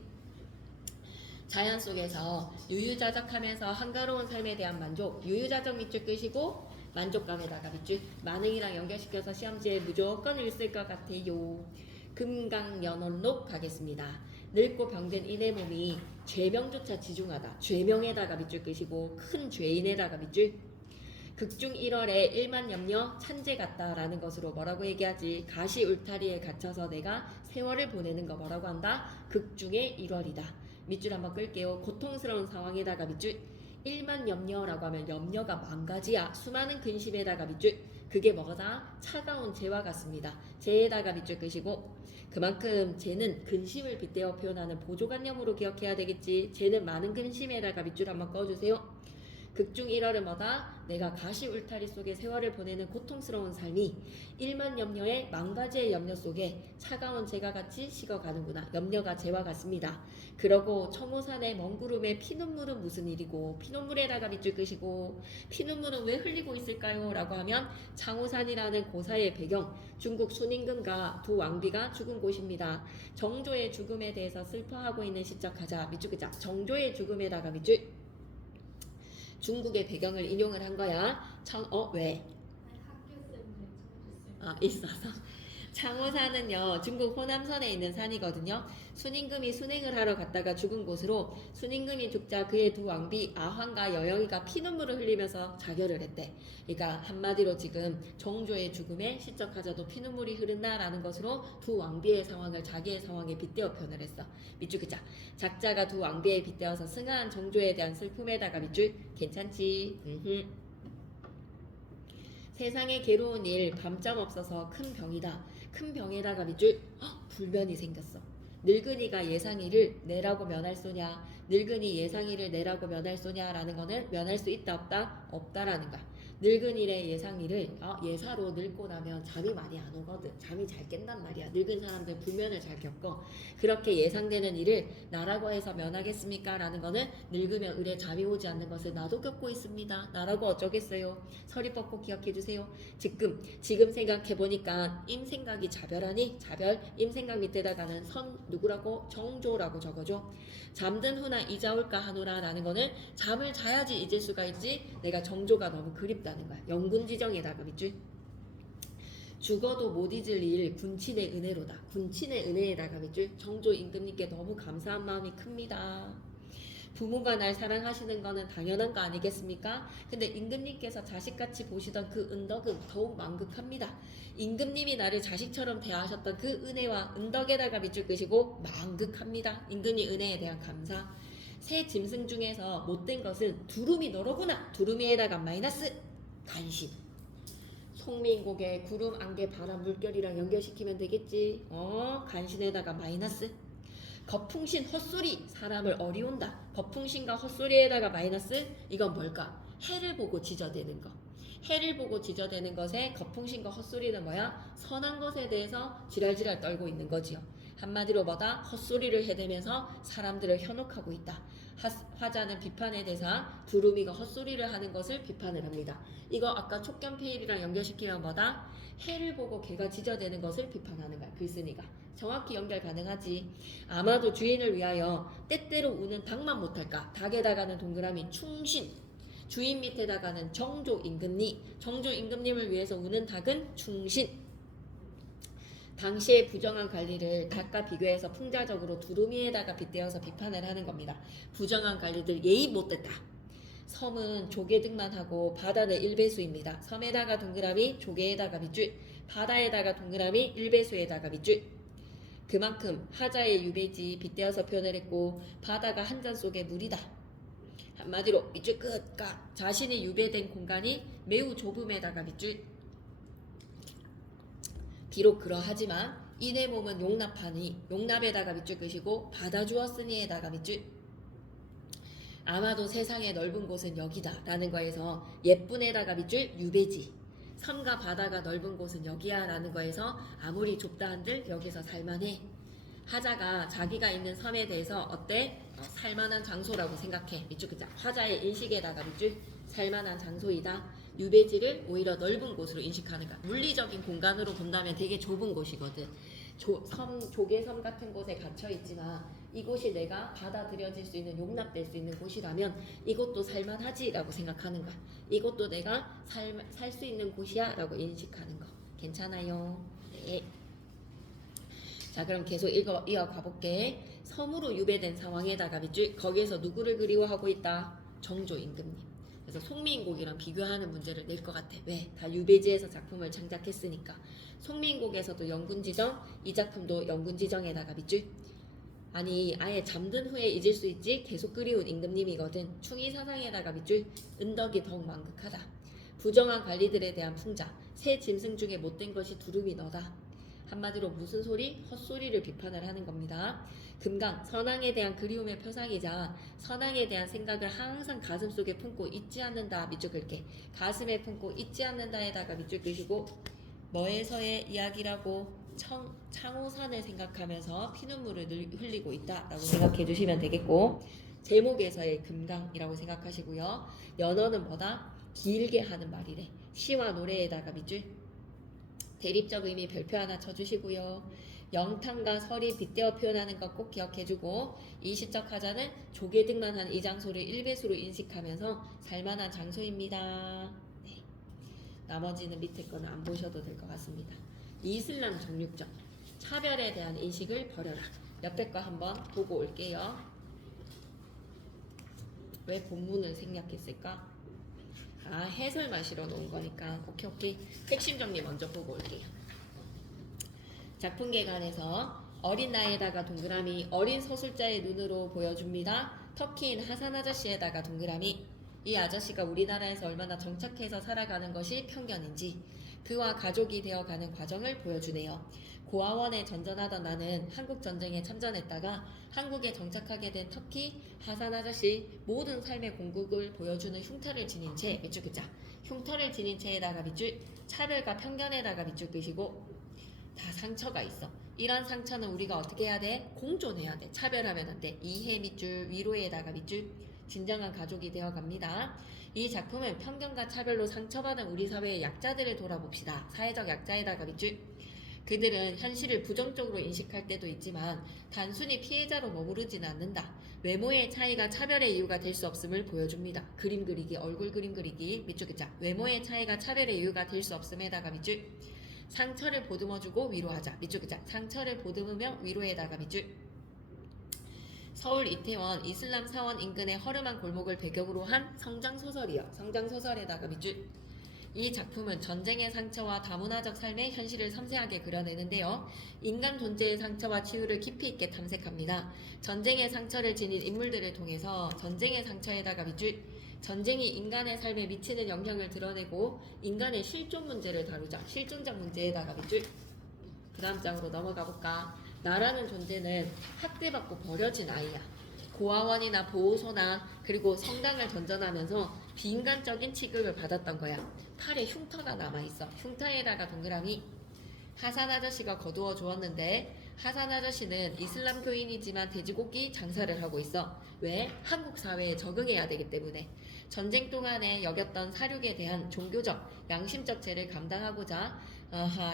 자연 속에서 유유자적하면서 한가로운 삶에 대한 만족. 유유자적 밑줄 끄시고 만족감에다가 밑줄 만능이랑 연결시켜서 시험지에 무조건 읽을 것 같아요. 금강연원록 가겠습니다. 늙고 병든 이내 몸이 죄명조차 지중하다. 죄명에다가 밑줄 끄시고 큰 죄인에다가 밑줄. 극중 1월에 1만 염려 찬재 같다라는 것으로 뭐라고 얘기하지? 가시 울타리에 갇혀서 내가 세월을 보내는 거 뭐라고 한다? 극중의 1월이다. 밑줄 한번 끌게요. 고통스러운 상황에다가 밑줄. 1만 염려라고 하면 염려가 만 가지야. 수많은 근심에다가 밑줄. 그게 뭐다? 차가운 재와 같습니다. 재에다가 밑줄 끄시고 그만큼 재는 근심을 빗대어 표현하는 보조관념으로 기억해야 되겠지. 재는 많은 근심에다가 밑줄 한번 꺼주세요. 극중 1월은 뭐다? 내가 가시 울타리 속에 세월을 보내는 고통스러운 삶이 1만 염려의 만 가지의 염려 속에 차가운 재가 같이 식어가는구나. 염려가 재와 같습니다. 그러고 청호산의 먼 구름에 피눈물은 무슨 일이고 피눈물에다가 밑줄 끄시고 피눈물은 왜 흘리고 있을까요? 라고 하면 장호산이라는 고사의 배경 중국 순임금과 두 왕비가 죽은 곳입니다. 정조의 죽음에 대해서 슬퍼하고 있는 시적 하자. 밑줄 끄자. 정조의 죽음에다가 밑줄 중국의 배경을 인용을 한 거야. 왜? 있어서. 장호산은요 중국 호남선에 있는 산이거든요. 순임금이 순행을 하러 갔다가 죽은 곳으로 순임금이 죽자 그의 두 왕비 아황과 여영이가 피눈물을 흘리면서 자결을 했대. 그러니까 한마디로 지금 정조의 죽음에 시적하자도 피눈물이 흐른다라는 것으로 두 왕비의 상황을 자기의 상황에 빗대어 표현을 했어. 밑줄 끄자. 작자가 두 왕비에 빗대어서 승하한 정조에 대한 슬픔에다가 밑줄. 괜찮지? 세상에 괴로운 일 밤잠 없어서 큰 병이다. 큰 병에다가 밑줄. 불변이 생겼어. 늙은이가 예상일을 내라고 면할 소냐. 늙은이 예상일을 내라고 면할 소냐라는 거는 면할 수 있다 없다? 없다라는 거야. 늙은이의 예상일을 예사로 늙고 나면 잠이 많이 안 오거든. 잠이 잘 깬단 말이야. 늙은 사람들 불면을 잘 겪어. 그렇게 예상되는 일을 나라고 해서 면하겠습니까? 라는 거는 늙으면 을에 잠이 오지 않는 것을 나도 겪고 있습니다. 나라고 어쩌겠어요. 서리법 꼭 기억해주세요. 지금 생각해보니까 임생각이 자별하니 자별 임생각 밑에다가는 선 누구라고? 정조라고 적어줘. 잠든 후나 이자 올까 하노라 라는 거는 잠을 자야지 잊을 수가 있지. 내가 정조가 너무 그립다는 거야. 영군지정에다가 밑줄. 죽어도 못 잊을 일 군친의 은혜로다. 군친의 은혜에다가 밑줄. 정조 임금님께 너무 감사한 마음이 큽니다. 부모가 날 사랑하시는 거는 당연한 거 아니겠습니까? 근데 임금님께서 자식같이 보시던 그 은덕은 더욱 만극합니다. 임금님이 나를 자식처럼 대하셨던 그 은혜와 은덕에다가 밑줄 끄시고 만극합니다. 임금님 은혜에 대한 감사. 새 짐승 중에서 못된 것은 두루미 너로구나. 두루미에다가 마이너스 간신. 송민곡의 구름, 안개, 바람, 물결이랑 연결시키면 되겠지. 간신에다가 마이너스. 거풍신 헛소리 사람을 어리운다. 거풍신과 헛소리에다가 마이너스. 이건 뭘까? 해를 보고 지저대는 거. 해를 보고 지저대는 것에 거풍신과 헛소리는 뭐야? 선한 것에 대해서 지랄지랄 떨고 있는 거지요. 한마디로 뭐다? 헛소리를 해대면서 사람들을 현혹하고 있다. 화자는 비판의 대상, 두루미가 헛소리를 하는 것을 비판을 합니다. 이거 아까 촉견페일이랑 연결시키면 뭐다? 해를 보고 개가 지저대는 것을 비판하는 거야. 글쓴이가. 정확히 연결 가능하지. 아마도 주인을 위하여 때때로 우는 닭만 못할까? 닭에다가는 동그라미 충신. 주인 밑에다가는 정조 임금님. 정조 임금님을 위해서 우는 닭은 충신. 당시의 부정한 관리를 닭과 비교해서 풍자적으로 두루미에다가 빗대어서 비판을 하는 겁니다. 부정한 관리들 예의 못됐다. 섬은 조개등만 하고 바다는 일배수입니다. 섬에다가 동그라미, 조개에다가 밑줄, 바다에다가 동그라미, 일배수에다가 밑줄. 그만큼 하자의 유배지 빗대어서 표현을 했고 바다가 한 잔 속의 물이다. 한마디로 밑줄 끝까 자신이 유배된 공간이 매우 좁음에다가 밑줄. 비록 그러하지만 이내 몸은 용납하니 용납에다가 밑줄 끄시고 받아주었으니에다가 밑줄. 아마도 세상의 넓은 곳은 여기다 라는 거에서 예쁜에다가 밑줄 유배지. 섬과 바다가 넓은 곳은 여기야 라는 거에서 아무리 좁다 한들 여기서 살만해. 하자가 자기가 있는 섬에 대해서 어때? 살만한 장소라고 생각해. 밑줄 그자. 화자의 인식에다가 밑줄 살만한 장소이다. 유배지를 오히려 넓은 곳으로 인식하는가. 물리적인 공간으로 본다면 되게 좁은 곳이거든. 조개섬 같은 곳에 갇혀 있지만 이곳이 내가 받아들여질 수 있는 용납될 수 있는 곳이라면 이곳도 살만하지라고 생각하는 거야. 이곳도 내가 살 수 있는 곳이야라고 인식하는 거. 괜찮아요? 네. 자, 그럼 계속 이어가 볼게. 섬으로 유배된 상황에다가 밑줄. 거기에서 누구를 그리워하고 있다? 정조 임금님. 그래서 송민곡이랑 비교하는 문제를 낼 것 같아. 왜? 다 유배지에서 작품을 창작했으니까. 송민곡에서도 영군지정, 이 작품도 영군지정에다가 밑줄. 아니 아예 잠든 후에 잊을 수 있지. 계속 그리운 임금님이거든. 충의사상에다가 밑줄. 은덕이 더욱 만극하다. 부정한 관리들에 대한 풍자. 새 짐승 중에 못된 것이 두루미 너다. 한마디로 무슨 소리? 헛소리를 비판을 하는 겁니다. 금강, 선왕에 대한 그리움의 표상이자 선왕에 대한 생각을 항상 가슴속에 품고 잊지 않는다. 밑줄 긁게. 가슴에 품고 잊지 않는다에다가 밑줄 끄시고 뭐에서의 이야기라고 창호산을 생각하면서 피눈물을 흘리고 있다라고 생각해 주시면 되겠고 제목에서의 금강이라고 생각하시고요. 연어는 뭐다? 길게 하는 말이래. 시와 노래에다가 밑줄 대립적 의미 별표 하나 쳐주시고요. 영탕과 설이 빗대어 표현하는 것 꼭 기억해주고 이 시적 하자는 조개등만 한 이 장소를 일배수로 인식하면서 살만한 장소입니다. 네. 나머지는 밑에 거는 안 보셔도 될 것 같습니다. 이슬람 정육점 차별에 대한 인식을 버려라. 옆에 거 한번 보고 올게요. 왜 본문을 생략했을까? 해설만 실어 놓은 거니까 오케이. 핵심 정리 먼저 보고 올게요. 작품 개관에서 어린 나이에다가 동그라미 어린 서술자의 눈으로 보여줍니다. 터키인 하산 아저씨에다가 동그라미 이 아저씨가 우리나라에서 얼마나 정착해서 살아가는 것이 편견인지 그와 가족이 되어가는 과정을 보여주네요. 고아원에 전전하던 나는 한국전쟁에 참전했다가 한국에 정착하게 된 터키 하산 아저씨 모든 삶의 공국을 보여주는 흉터를 지닌 채 밑줄 긋자. 흉터를 지닌 채에다가 밑줄 차별과 편견에다가 밑줄 끄시고 다 상처가 있어. 이런 상처는 우리가 어떻게 해야 돼? 공존해야 돼. 차별하면 안 돼. 이해 밑줄 위로에다가 밑줄 진정한 가족이 되어갑니다. 이 작품은 편견과 차별로 상처받은 우리 사회의 약자들을 돌아봅시다. 사회적 약자에다가 밑줄 그들은 현실을 부정적으로 인식할 때도 있지만 단순히 피해자로 머무르지는 않는다. 외모의 차이가 차별의 이유가 될 수 없음을 보여줍니다. 그림 그리기, 얼굴 그림 그리기 밑줄 긋자. 외모의 차이가 차별의 이유가 될 수 없음에다가 밑줄 상처를 보듬어주고 위로하자. 밑줄 긋자. 상처를 보듬으며 위로에다가 밑줄 서울 이태원 이슬람 사원 인근의 허름한 골목을 배경으로 한 성장소설이요. 성장소설에다가 밑줄 이 작품은 전쟁의 상처와 다문화적 삶의 현실을 섬세하게 그려내는데요. 인간 존재의 상처와 치유를 깊이 있게 탐색합니다. 전쟁의 상처를 지닌 인물들을 통해서 전쟁의 상처에다가 밑줄 전쟁이 인간의 삶에 미치는 영향을 드러내고 인간의 실존 문제를 다루자. 실존적 문제에다가 밑줄 그 다음 장으로 넘어가 볼까. 나라는 존재는 학대받고 버려진 아이야. 고아원이나 보호소나 그리고 성당을 전전하면서 비인간적인 취급을 받았던 거야. 팔에 흉터가 남아있어. 흉터에다가 동그라미 하산 아저씨가 거두어 주었는데 하산 아저씨는 이슬람 교인이지만 돼지고기 장사를 하고 있어. 왜? 한국 사회에 적응해야 되기 때문에. 전쟁 동안에 여겼던 사륙에 대한 종교적, 양심적 죄를 감당하고자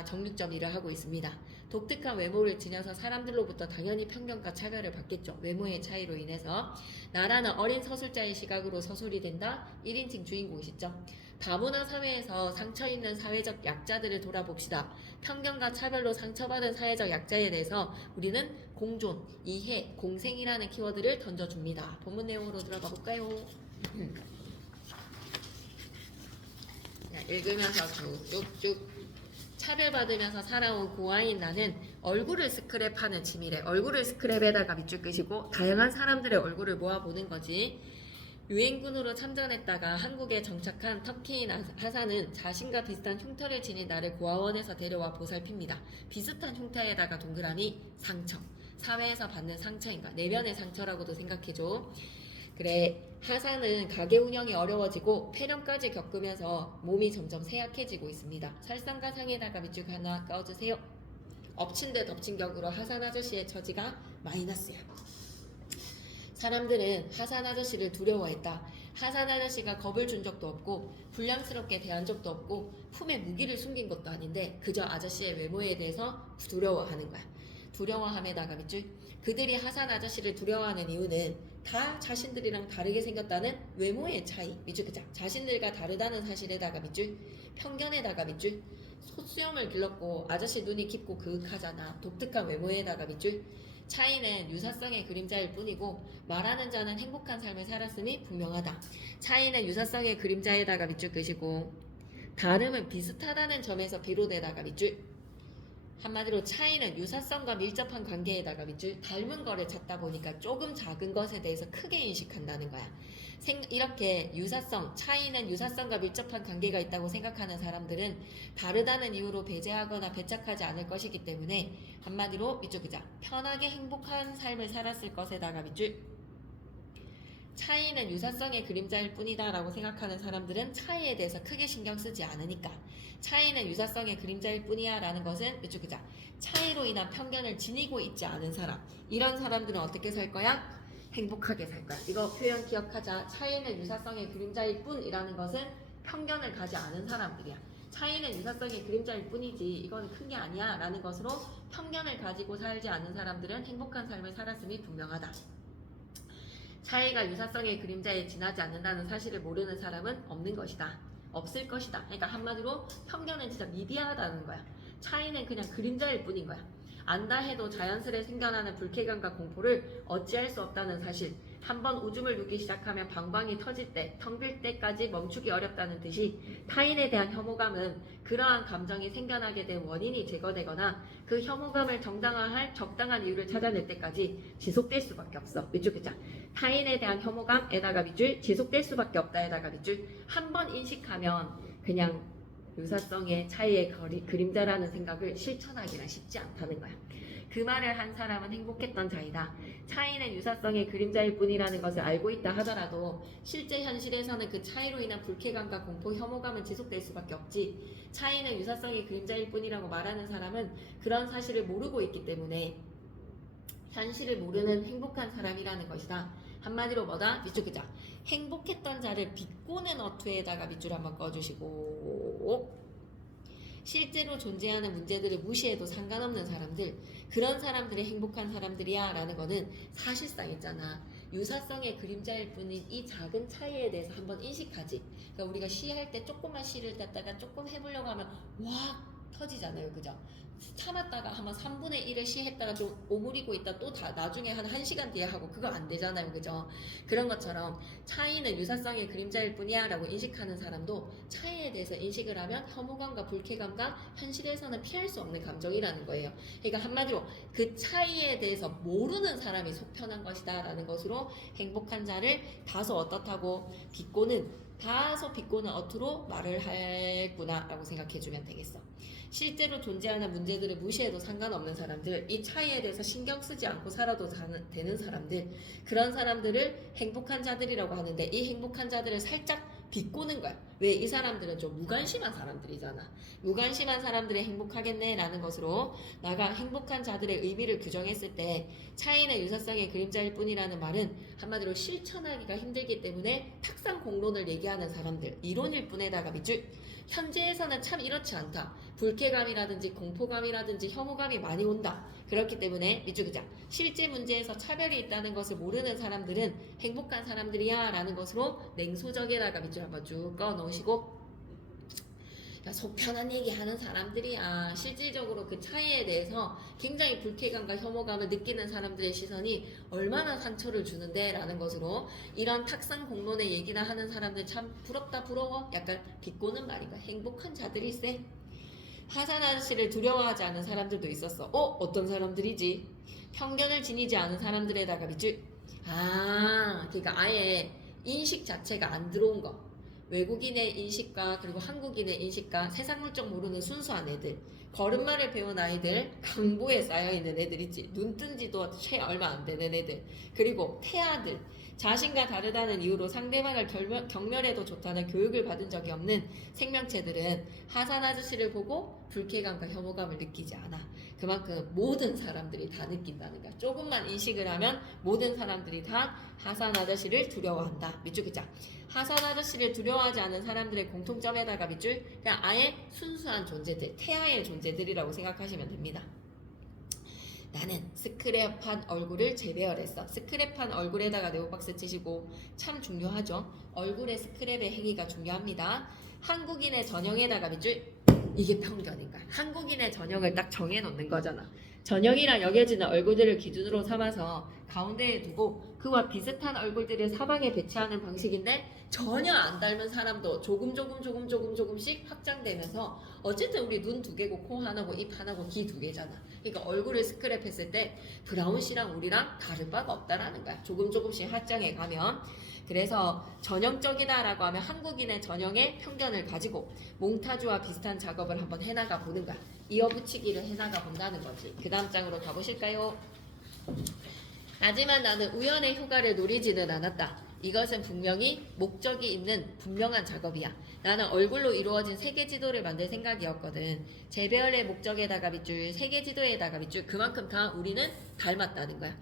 정육점 일을 하고 있습니다. 독특한 외모를 지녀서 사람들로부터 당연히 편견과 차별을 받겠죠. 외모의 차이로 인해서. 나라는 어린 서술자의 시각으로 서술이 된다. 1인칭 주인공 시점. 다문화 사회에서 상처 있는 사회적 약자들을 돌아봅시다. 편견과 차별로 상처받은 사회적 약자에 대해서 우리는 공존, 이해, 공생이라는 키워드를 던져줍니다. 본문 내용으로 들어가 볼까요? 자, 읽으면서 쭉쭉쭉. 차별받으면서 살아온 고아인 나는 얼굴을 스크랩하는 취미래. 얼굴을 스크랩에다가 밑줄 끄시고 다양한 사람들의 얼굴을 모아보는 거지. 유엔군으로 참전했다가 한국에 정착한 터키인 하산은 자신과 비슷한 흉터를 지닌 나를 고아원에서 데려와 보살핍니다. 비슷한 흉터에다가 동그라미 상처. 사회에서 받는 상처인가? 내면의 상처라고도 생각해줘. 그래, 하산은 가게 운영이 어려워지고 폐렴까지 겪으면서 몸이 점점 쇠약해지고 있습니다. 설상가상에다가 밑줄 하나 꺼주세요. 엎친 데 덮친 격으로 하산 아저씨의 처지가 마이너스야. 사람들은 하산 아저씨를 두려워했다. 하산 아저씨가 겁을 준 적도 없고 불량스럽게 대한 적도 없고 품에 무기를 숨긴 것도 아닌데 그저 아저씨의 외모에 대해서 두려워하는 거야. 두려워함에다가 밑줄. 그들이 하산 아저씨를 두려워하는 이유는 다 자신들이랑 다르게 생겼다는 외모의 차이. 밑줄 그자. 자신들과 다르다는 사실에다가 밑줄. 편견에다가 밑줄. 소수염을 길렀고 아저씨 눈이 깊고 그윽하잖아. 독특한 외모에다가 밑줄. 차이는 유사성의 그림자일 뿐이고 말하는 자는 행복한 삶을 살았음이 분명하다. 차이는 유사성의 그림자에다가 밑줄 끄시고 다름은 비슷하다는 점에서 비롯에다가 밑줄. 한마디로 차이는 유사성과 밀접한 관계에다가 밑줄. 닮은 거를 찾다 보니까 조금 작은 것에 대해서 크게 인식한다는 거야. 이렇게 유사성, 차이는 유사성과 밀접한 관계가 있다고 생각하는 사람들은 다르다는 이유로 배제하거나 배척하지 않을 것이기 때문에 한마디로 밑줄 그자. 편하게 행복한 삶을 살았을 것에다가 밑줄. 차이는 유사성의 그림자일 뿐이다 라고 생각하는 사람들은 차이에 대해서 크게 신경 쓰지 않으니까 차이는 유사성의 그림자일 뿐이야 라는 것은 밑줄 그자. 차이로 인한 편견을 지니고 있지 않은 사람, 이런 사람들은 어떻게 살 거야? 행복하게 살 거야. 이거 표현 기억하자. 차이는 유사성의 그림자일 뿐이라는 것은 편견을 가지 않은 사람들이야. 차이는 유사성의 그림자일 뿐이지 이건 큰 게 아니야 라는 것으로 편견을 가지고 살지 않은 사람들은 행복한 삶을 살았음이 분명하다. 차이가 유사성의 그림자에 지나지 않는다는 사실을 모르는 사람은 없는 것이다. 없을 것이다. 그러니까 한마디로 편견은 진짜 미비하다는 거야. 차이는 그냥 그림자일 뿐인 거야. 안다 해도 자연스레 생겨나는 불쾌감과 공포를 어찌할 수 없다는 사실. 한번 오줌을 누기 시작하면 방광이 터질 때, 텅 빌 때까지 멈추기 어렵다는 듯이 타인에 대한 혐오감은 그러한 감정이 생겨나게 된 원인이 제거되거나 그 혐오감을 정당화할 적당한 이유를 찾아낼 때까지 지속될 수밖에 없어. 밑줄 그자. 타인에 대한 혐오감에다가 밑줄, 지속될 수밖에 없다에다가 밑줄. 한번 인식하면 그냥 유사성의 차이의 그림자라는 생각을 실천하기는 쉽지 않다는 거야. 그 말을 한 사람은 행복했던 자이다. 차이는 유사성의 그림자일 뿐이라는 것을 알고 있다 하더라도 실제 현실에서는 그 차이로 인한 불쾌감과 공포, 혐오감은 지속될 수밖에 없지. 차이는 유사성의 그림자일 뿐이라고 말하는 사람은 그런 사실을 모르고 있기 때문에 현실을 모르는 행복한 사람이라는 것이다. 한마디로 뭐다? 밑줄 그자. 행복했던 자를 비꼬는 어투에다가 밑줄 한번 꺼주시고 실제로 존재하는 문제들을 무시해도 상관없는 사람들, 그런 사람들이 행복한 사람들이야 라는 거는 사실상 있잖아. 유사성의 그림자일 뿐인 이 작은 차이에 대해서 한번 인식하지. 그러니까 우리가 시할 때 조금만 시를 갖다가 조금 해보려고 하면 와 터지잖아요. 그죠? 참았다가 한번 3분의 1을 시했다가 좀 오므리고 있다 또 다 나중에 한 1시간 뒤에 하고 그거 안 되잖아요. 그죠? 그런 것처럼 차이는 유사성의 그림자일 뿐이야 라고 인식하는 사람도 차이에 대해서 인식을 하면 혐오감과 불쾌감과 현실에서는 피할 수 없는 감정이라는 거예요. 그러니까 한마디로 그 차이에 대해서 모르는 사람이 속편한 것이다 라는 것으로 행복한 자를 다소 어떻다고 다소 비꼬는 어투로 말을 할구나 라고 생각해주면 되겠어. 실제로 존재하는 문제들을 무시해도 상관없는 사람들, 이 차이에 대해서 신경 쓰지 않고 살아도 되는 사람들, 그런 사람들을 행복한 자들이라고 하는데 이 행복한 자들을 살짝 비꼬는 거야. 왜? 이 사람들은 좀 무관심한 사람들이잖아. 무관심한 사람들이 행복하겠네 라는 것으로 나가 행복한 자들의 의미를 규정했을 때 차이는 유사성의 그림자일 뿐이라는 말은 한마디로 실천하기가 힘들기 때문에 탁상 공론을 얘기하는 사람들, 이론일 뿐에다가 밑줄. 현재에서는 참 이렇지 않다. 불쾌감이라든지 공포감이라든지 혐오감이 많이 온다. 그렇기 때문에 밑줄 그자. 실제 문제에서 차별이 있다는 것을 모르는 사람들은 행복한 사람들이야 라는 것으로 냉소적에다가 밑줄 한번 쭉 꺼 놓으시고 속 편한 얘기하는 사람들이야. 실질적으로 그 차이에 대해서 굉장히 불쾌감과 혐오감을 느끼는 사람들의 시선이 얼마나 상처를 주는데 라는 것으로 이런 탁상 공론의 얘기나 하는 사람들 참 부럽다 부러워 약간 비꼬는 말인가. 행복한 자들일세. 하산 아저씨를 두려워하지 않은 사람들도 있었어. 어떤 사람들이지? 편견을 지니지 않은 사람들에다가 밑줄. 그러니까 아예 인식 자체가 안 들어온 거. 외국인의 인식과 그리고 한국인의 인식과 세상 물정 모르는 순수한 애들, 걸음마를 배운 아이들, 강보에 쌓여있는 애들 있지. 눈 뜬 지도 채 얼마 안 되는 애들, 그리고 태아들, 자신과 다르다는 이유로 상대방을 경멸해도 좋다는 교육을 받은 적이 없는 생명체들은 하산 아저씨를 보고 불쾌감과 혐오감을 느끼지 않아. 그만큼 모든 사람들이 다 느낀다는 거야. 조금만 인식을 하면 모든 사람들이 다 하산 아저씨를 두려워한다. 밑줄 긋자. 하산 아저씨를 두려워하지 않은 사람들의 공통점에다가 밑줄, 그냥 아예 순수한 존재들, 태아의 존재들이라고 생각하시면 됩니다. 나는 스크랩한 얼굴을 재배열했어. 스크랩한 얼굴에다가 네오박스 치시고, 참 중요하죠. 얼굴의 스크랩의 행위가 중요합니다. 한국인의 전형에다가 밑줄, 이게 편견인가? 한국인의 전형을 딱 정해놓는 거잖아. 전형이라 여겨지는 얼굴들을 기준으로 삼아서 가운데에 두고 그와 비슷한 얼굴들을 사방에 배치하는 방식인데, 전혀 안 닮은 사람도 조금씩 확장되면서 어쨌든 우리 눈 2개고 코 하나고 입 하나고 귀 2개잖아. 그러니까 얼굴을 스크랩 했을 때 브라운 씨랑 우리랑 다른 바가 없다라는 거야. 조금씩 확장해 가면. 그래서 전형적이다라고 하면 한국인의 전형에 편견을 가지고 몽타주와 비슷한 작업을 한번 해나가 보는 거야. 이어붙이기를 해나가 본다는 거지. 그 다음 장으로 가보실까요? 하지만 나는 우연의 효과를 노리지는 않았다. 이것은 분명히 목적이 있는 분명한 작업이야. 나는 얼굴로 이루어진 세계지도를 만들 생각이었거든. 재배열의 목적에다가 밑줄, 세계지도에다가 밑줄, 그만큼 다 우리는 닮았다는 거야.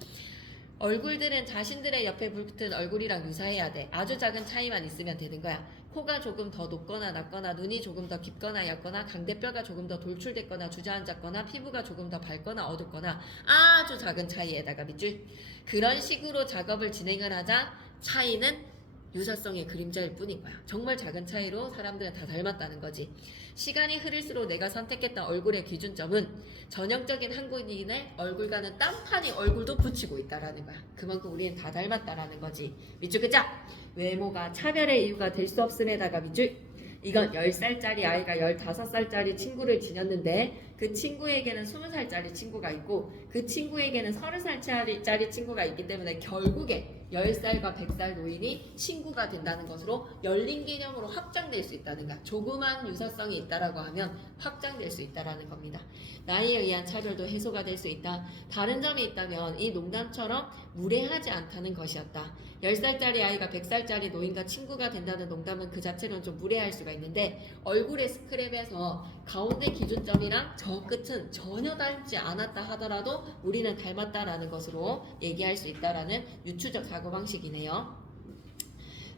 얼굴들은 자신들의 옆에 붙은 얼굴이랑 유사해야 돼. 아주 작은 차이만 있으면 되는 거야. 코가 조금 더 높거나 낮거나, 눈이 조금 더 깊거나 얇거나, 강대뼈가 조금 더 돌출됐거나 주저앉았거나, 피부가 조금 더 밝거나 어둡거나, 아주 작은 차이에다가 밑줄. 그런 식으로 작업을 진행을 하자 차이는 유사성의 그림자일 뿐인 거야. 정말 작은 차이로 사람들은 다 닮았다는 거지. 시간이 흐를수록 내가 선택했던 얼굴의 기준점은 전형적인 한국인의 얼굴과는 딴판이 얼굴도 붙이고 있다라는 거야. 그만큼 우리는 다 닮았다라는 거지. 밑줄 긋자. 외모가 차별의 이유가 될 수 없음에다가 밑줄. 이건 10살짜리 아이가 15살짜리 친구를 지녔는데 그 친구에게는 20살짜리 친구가 있고 그 친구에게는 30살짜리 친구가 있기 때문에 결국에 10살과 100살 노인이 친구가 된다는 것으로 열린 개념으로 확장될 수 있다는 거야. 조그만 유사성이 있다라고 하면 확장될 수 있다라는 겁니다. 나이에 의한 차별도 해소가 될 수 있다. 다른 점이 있다면 이 농담처럼 무례하지 않다는 것이었다. 10살짜리 아이가 100살짜리 노인과 친구가 된다는 농담은 그 자체로는 좀 무례할 수가 있는데, 얼굴의 스크랩에서 가운데 기준점이랑 저 끝은 전혀 닮지 않았다 하더라도 우리는 닮았다라는 것으로 얘기할 수 있다라는 유추적 사고방식이네요.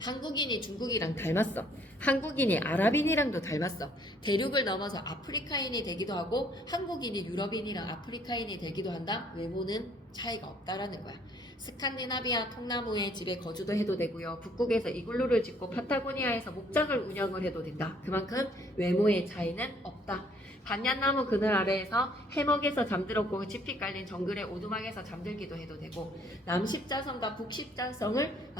한국인이 중국이랑 닮았어. 한국인이 아랍인이랑도 닮았어. 대륙을 넘어서 아프리카인이 되기도 하고 한국인이 유럽인이랑 아프리카인이 되기도 한다. 외모는 차이가 없다라는 거야. 스칸디나비아 통나무의 집에 거주도 해도 되고요. 북극에서 이글루를 짓고 파타고니아에서 목장을 운영을 해도 된다. 그만큼 외모의 차이는 없다. 반얀나무 그늘 아래에서 해먹에서 잠들었고 짚이 깔린 정글의 오두막에서 잠들기도 해도 되고, 남십자성과 북십자성을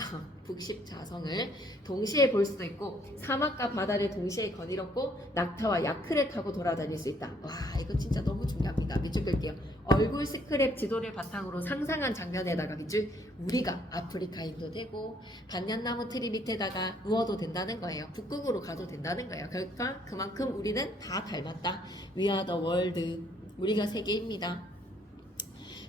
동시에 볼 수도 있고, 사막과 바다를 동시에 거닐었고 낙타와 야크를 타고 돌아다닐 수 있다. 와, 이거 진짜 너무 중요합니다. 밑줄 끌게요. 얼굴 스크랩 지도를 바탕으로 상상한 장면에다가 밑줄, 우리가 아프리카인도 되고 반얀나무 트리 밑에다가 누워도 된다는 거예요. 북극으로 가도 된다는 거예요. 그러니까 그만큼 우리는 다 닮았다. We are the world. 우리가 세계입니다.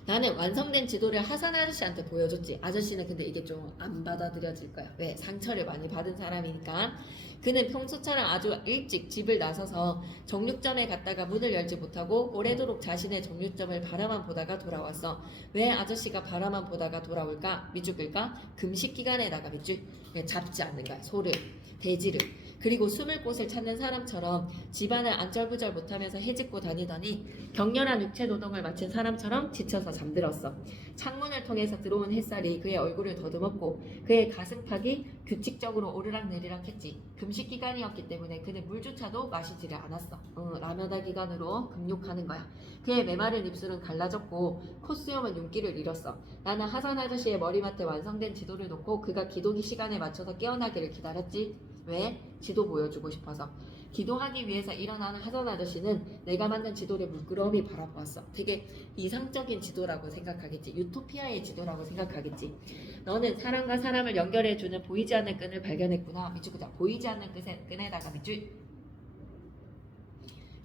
나는 완성된 지도를 하산 아저씨한테 보여줬지. 아저씨는 근데 이게 좀 안 받아들여질 거야. 왜? 상처를 많이 받은 사람이니까. 그는 평소처럼 아주 일찍 집을 나서서 정육점에 갔다가 문을 열지 못하고 오래도록 자신의 정육점을 바라만 보다가 돌아왔어. 왜 아저씨가 바라만 보다가 돌아올까? 밑줄 끌까? 금식 기간에다가 밑줄. 잡지 않는 거야. 소를, 돼지를. 그리고 숨을 곳을 찾는 사람처럼 집안을 안절부절 못하면서 헤집고 다니더니 격렬한 육체 노동을 마친 사람처럼 지쳐서 잠들었어. 창문을 통해서 들어온 햇살이 그의 얼굴을 더듬었고 그의 가슴팍이 규칙적으로 오르락내리락 했지. 금식 기간이었기 때문에 그는 물조차도 마시지를 않았어. 라면다 기간으로 금욕하는 거야. 그의 메마른 입술은 갈라졌고 콧수염은 윤기를 잃었어. 나는 하산 아저씨의 머리맡에 완성된 지도를 놓고 그가 기도기 시간에 맞춰서 깨어나기를 기다렸지. 왜? 지도 보여주고 싶어서. 기도하기 위해서 일어나는 하산 아저씨는 내가 만든 지도를 물끄러미 바라보았어. 되게 이상적인 지도라고 생각하겠지. 유토피아의 지도라고 생각하겠지. 너는 사람과 사람을 연결해주는 보이지 않는 끈을 발견했구나. 미치고자 보이지 않는 끈에다가 밑줄.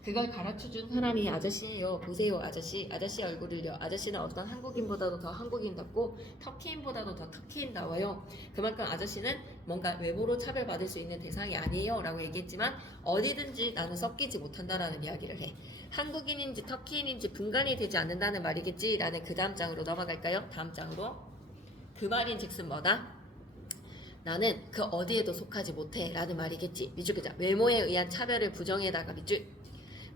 그걸 가르쳐준 사람이 아저씨예요. 보세요 아저씨. 아저씨 얼굴을요. 아저씨는 어떤 한국인보다도 더 한국인답고 터키인보다도 더 터키인다워요. 그만큼 아저씨는 뭔가 외모로 차별받을 수 있는 대상이 아니에요 라고 얘기했지만 어디든지 나는 섞이지 못한다라는 이야기를 해. 한국인인지 터키인인지 분간이 되지 않는다는 말이겠지 라는 그 다음 장으로 넘어갈까요? 다음 장으로. 그 말인 즉슨 뭐다? 나는 그 어디에도 속하지 못해 라는 말이겠지. 미주기자 외모에 의한 차별을 부정해다가 밑줄.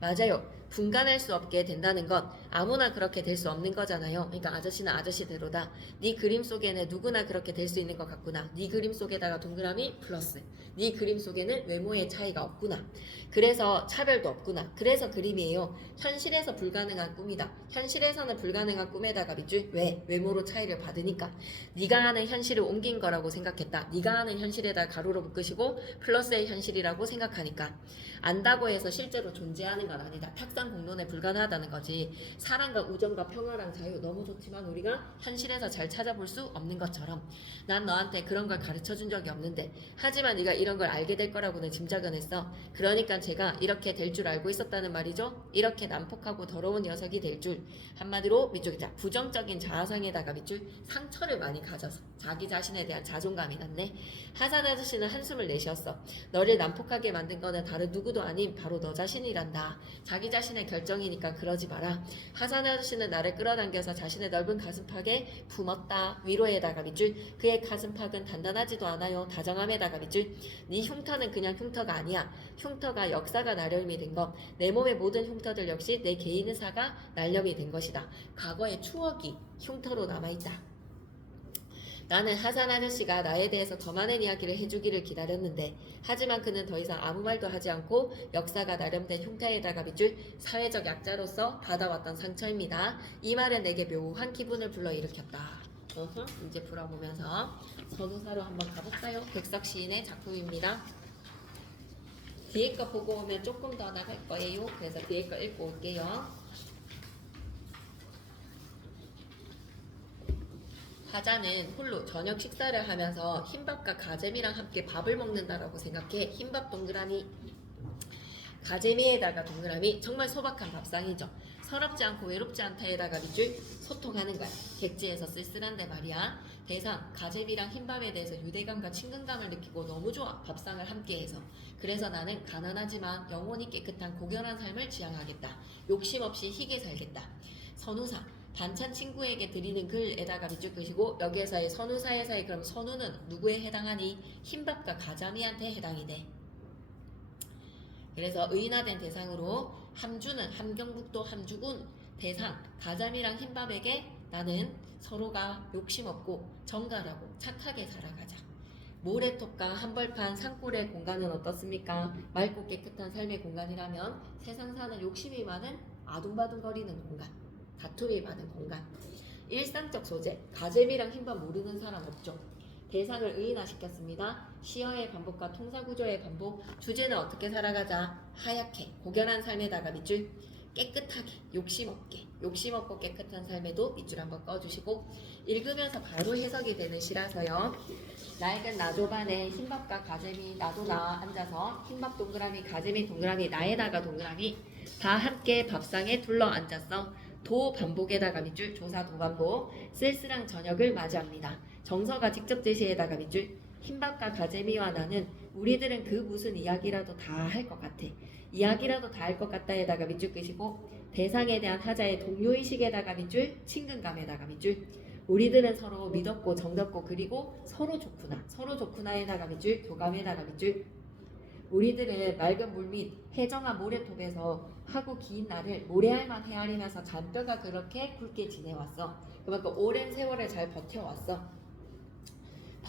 맞아요. 분간할 수 없게 된다는 건 아무나 그렇게 될 수 없는 거잖아요. 그러니까 아저씨는 아저씨대로다. 네 그림 속에는 누구나 그렇게 될 수 있는 것 같구나. 네 그림 속에다가 동그라미 플러스. 네 그림 속에는 외모의 차이가 없구나. 그래서 차별도 없구나. 그래서 그림이에요. 현실에서 불가능한 꿈이다. 현실에서는 불가능한 꿈에다가 밑줄. 왜? 외모로 차이를 받으니까. 네가 아는 현실을 옮긴 거라고 생각했다. 네가 아는 현실에다 가로로 묶으시고 플러스의 현실이라고 생각하니까. 안다고 해서 실제로 존재하는 건 아니다. 탁상 공론에 불가능하다는 거지. 사랑과 우정과 평화랑 자유 너무 좋지만 우리가 현실에서 잘 찾아볼 수 없는 것처럼 난 너한테 그런 걸 가르쳐준 적이 없는데 하지만 네가 이런 걸 알게 될 거라고는 짐작은 했어. 그러니까 제가 이렇게 될 줄 알고 있었다는 말이죠. 이렇게 난폭하고 더러운 녀석이 될 줄. 한마디로 밑줄이자 부정적인 자아상에다가 밑줄 상처를 많이 가져서 자기 자신에 대한 자존감이 났네. 하산 아저씨는 한숨을 내쉬었어. 너를 난폭하게 만든 거는 다른 누구도 아닌 바로 너 자신이란다. 자기 자신의 결정이니까 그러지 마라. 하산 아저씨는 나를 끌어당겨서 자신의 넓은 가슴팍에 품었다. 위로에다가 밑줄. 그의 가슴팍은 단단하지도 않아요. 다정함에다가 밑줄. 네 흉터는 그냥 흉터가 아니야. 흉터가 역사가 나렴이 된 것. 내 몸의 모든 흉터들 역시 내 개인의사가 날렵이 된 것이다. 과거의 추억이 흉터로 남아있다. 나는 하산 아저씨가 나에 대해서 더 많은 이야기를 해주기를 기다렸는데 하지만 그는 더 이상 아무 말도 하지 않고 역사가 나름된 흉터에다가 밑줄 사회적 약자로서 받아왔던 상처입니다. 이 말은 내게 묘한 기분을 불러일으켰다. 이제 풀어보면서 선우사로 한번 가볼까요? 백석 시인의 작품입니다. 뒤에 거 보고 오면 조금 더 나갈 거예요. 그래서 뒤에 거 읽고 올게요. 하자는 홀로 저녁 식사를 하면서 흰밥과 가재미랑 함께 밥을 먹는다라고 생각해. 흰밥 동그라미, 가재미에다가 동그라미. 정말 소박한 밥상이죠. 서럽지 않고 외롭지 않다에다가 밑줄 소통하는 거야. 객지에서 쓸쓸한데 말이야. 대상, 가재미랑 흰밥에 대해서 유대감과 친근감을 느끼고 너무 좋아. 밥상을 함께해서. 그래서 나는 가난하지만 영혼이 깨끗한 고결한 삶을 지향하겠다. 욕심 없이 희게 살겠다. 선우사, 반찬 친구에게 드리는 글에다가 밑줄 끄시고 여기에서의 선우사에서의 그럼 선우는 누구에 해당하니? 흰밥과 가자미한테 해당이 돼. 그래서 의인화된 대상으로 함주는 함경북도 함주군 대상 가자미랑 흰밥에게 나는 서로가 욕심 없고 정갈하고 착하게 살아가자. 모래톱과 한벌판 산골의 공간은 어떻습니까? 맑고 깨끗한 삶의 공간이라면 세상 사는 욕심이 많은 아둥바둥거리는 공간. 다툼이 많은 공간. 일상적 소재. 가재미랑 흰밥 모르는 사람 없죠. 대상을 의인화시켰습니다. 시어의 반복과 통사구조의 반복. 주제는 어떻게 살아가자. 하얗게 고결한 삶에다가 밑줄 깨끗하게 욕심 없게 욕심 없고 깨끗한 삶에도 밑줄 한번 꺼주시고 읽으면서 바로 해석이 되는 시라서요. 낡은 나조반에 흰밥과 가재미 나도 나 앉아서 흰밥 동그라미 가재미 동그라미 나에다가 동그라미 다 함께 밥상에 둘러 앉았어. 도 반복에다가 밑줄 조사 도 반복 쓸쓸한 저녁을 맞이합니다. 정서가 직접 제시에다가 밑줄 흰밥과 가재미와 나는 우리들은 그 무슨 이야기라도 다 할 것 같아. 이야기라도 다 할 것 같다에다가 밑줄 끄시고 대상에 대한 하자의 동료의식에다가 밑줄 친근감에다가 밑줄 우리들은 서로 믿었고 정겹고 그리고 서로 좋구나에다가 밑줄 교감에다가 밑줄 우리들은 맑은 물 및 해정한 모래톱에서 하고 긴 날을 모래알만 헤아리면서 잔뼈가 그렇게 굵게 지내왔어. 그만큼 오랜 세월을 잘 버텨왔어.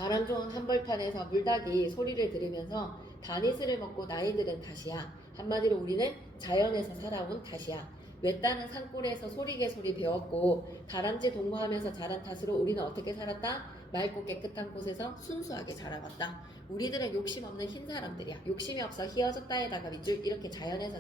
바람 좋은 한벌판에서 물닭이 소리를 들으면서 다니스를 먹고 나이들은 다시야. 한마디로 우리는 자연에서 살아온 다시야. 외따는 산골에서 소리개소리 배웠고 다람쥐 동무하면서 자란 탓으로 우리는 어떻게 살았다? 맑고 깨끗한 곳에서 순수하게 자라봤다. 우리들은 욕심 없는 흰 사람들이야. 욕심이 없어 희어졌다에다가 밑줄 이렇게 자연에서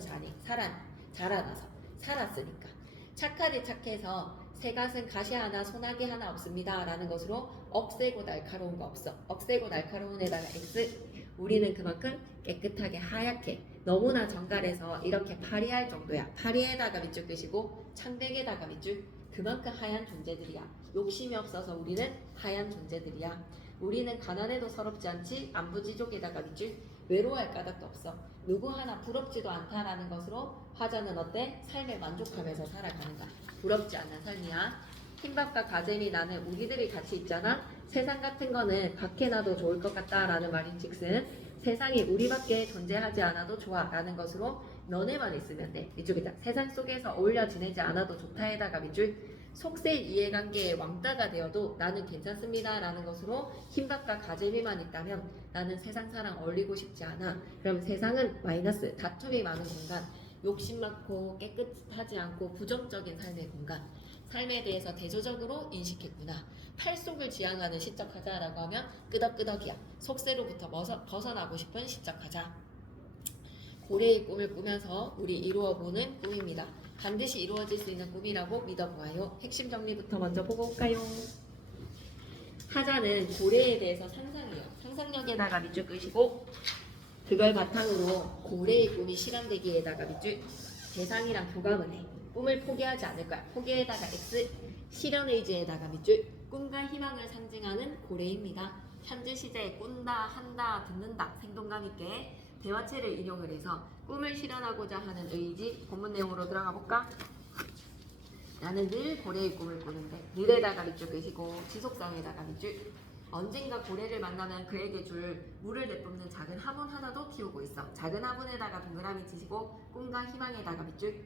자라나서 살았으니까. 착하디 착해서 새갓은 가시 하나 소나기 하나 없습니다 라는 것으로 억세고 날카로운 거 없어. 억세고 날카로운 에다가 X. 우리는 그만큼 깨끗하게 하얗게 너무나 정갈해서 이렇게 파리할 정도야. 파리에다가 밑줄 끄시고 창백에다가 밑줄. 그만큼 하얀 존재들이야. 욕심이 없어서 우리는 하얀 존재들이야. 우리는 가난해도 서럽지 않지. 안부지족에다가 밑줄. 외로워할 까닭도 없어. 누구 하나 부럽지도 않다라는 것으로 화자는 어때? 삶에 만족하면서 살아가는 거야. 부럽지 않는 삶이야. 흰밥과 가재미 나는 우리들이 같이 있잖아. 세상 같은 거는 밖에 놔도 좋을 것 같다라는 말인즉슨 세상이 우리밖에 존재하지 않아도 좋아라는 것으로 너네만 있으면 돼. 이쪽이다. 세상 속에서 어울려 지내지 않아도 좋다에다가 밑줄. 속세 이해관계의 왕따가 되어도 나는 괜찮습니다 라는 것으로 흰밥과 가재미만 있다면 나는 세상 사람 어울리고 싶지 않아. 그럼 세상은 마이너스, 다툼이 많은 공간, 욕심 많고 깨끗하지 않고 부정적인 삶의 공간, 삶에 대해서 대조적으로 인식했구나. 팔속을 지향하는 시적하자라고 하면 끄덕끄덕이야. 속세로부터 벗어나고 싶은 시적하자. 고래의 꿈을 꾸면서 우리 이루어보는 꿈입니다. 반드시 이루어질 수 있는 꿈이라고 믿어보아요. 핵심 정리부터 먼저 보고 올까요? 하자는 고래에 대해서 상상해요. 상상력에다가 밑줄 끄시고 그걸 바탕으로 고래의 꿈이 실현되기에다가 밑줄. 대상이랑 교감을 해. 꿈을 포기하지 않을 거야. 포기에다가 X. 실현 의지에다가 밑줄. 꿈과 희망을 상징하는 고래입니다. 현재 시제에 꾼다, 한다, 듣는다 생동감 있게 대화체를 인용을 해서 꿈을 실현하고자 하는 의지. 본문 내용으로 들어가 볼까? 나는 늘 고래의 꿈을 꾸는데 늘에다가 밑줄 끄시고 지속성에다가 밑줄. 언젠가 고래를 만나면 그에게 줄 물을 내뿜는 작은 화분 하나도 키우고 있어. 작은 화분에다가 동그라미 치시고 꿈과 희망에다가 밑줄.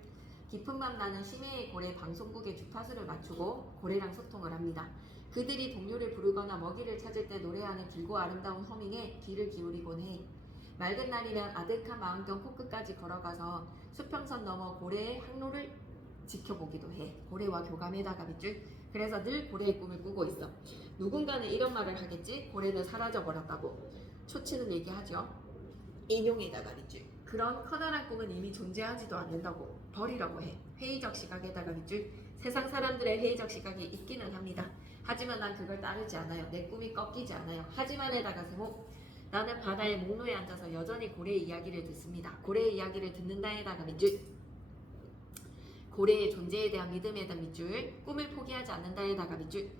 깊은 밤 나는 심해의 고래 방송국의 주파수를 맞추고 고래랑 소통을 합니다. 그들이 동료를 부르거나 먹이를 찾을 때 노래하는 길고 아름다운 허밍에 귀를 기울이곤 해. 맑은 날이면 아득한 망원경 코끝까지 걸어가서 수평선 넘어 고래의 항로를 지켜보기도 해. 고래와 교감에다가 밑줄. 그래서 늘 고래의 꿈을 꾸고 있어. 누군가는 이런 말을 하겠지. 고래는 사라져버렸다고. 초치는 얘기하죠. 인용에다가 밑줄. 그런 커다란 꿈은 이미 존재하지도 않는다고. 버리라고 해. 회의적 시각에다가 밑줄. 세상 사람들의 회의적 시각이 있기는 합니다. 하지만 난 그걸 따르지 않아요. 내 꿈이 꺾이지 않아요. 하지만에다가 세모. 나는 바다의 목로에 앉아서 여전히 고래의 이야기를 듣습니다. 고래의 이야기를 듣는다에다가 밑줄. 고래의 존재에 대한 믿음에 대한 밑줄. 꿈을 포기하지 않는다에다가 밑줄.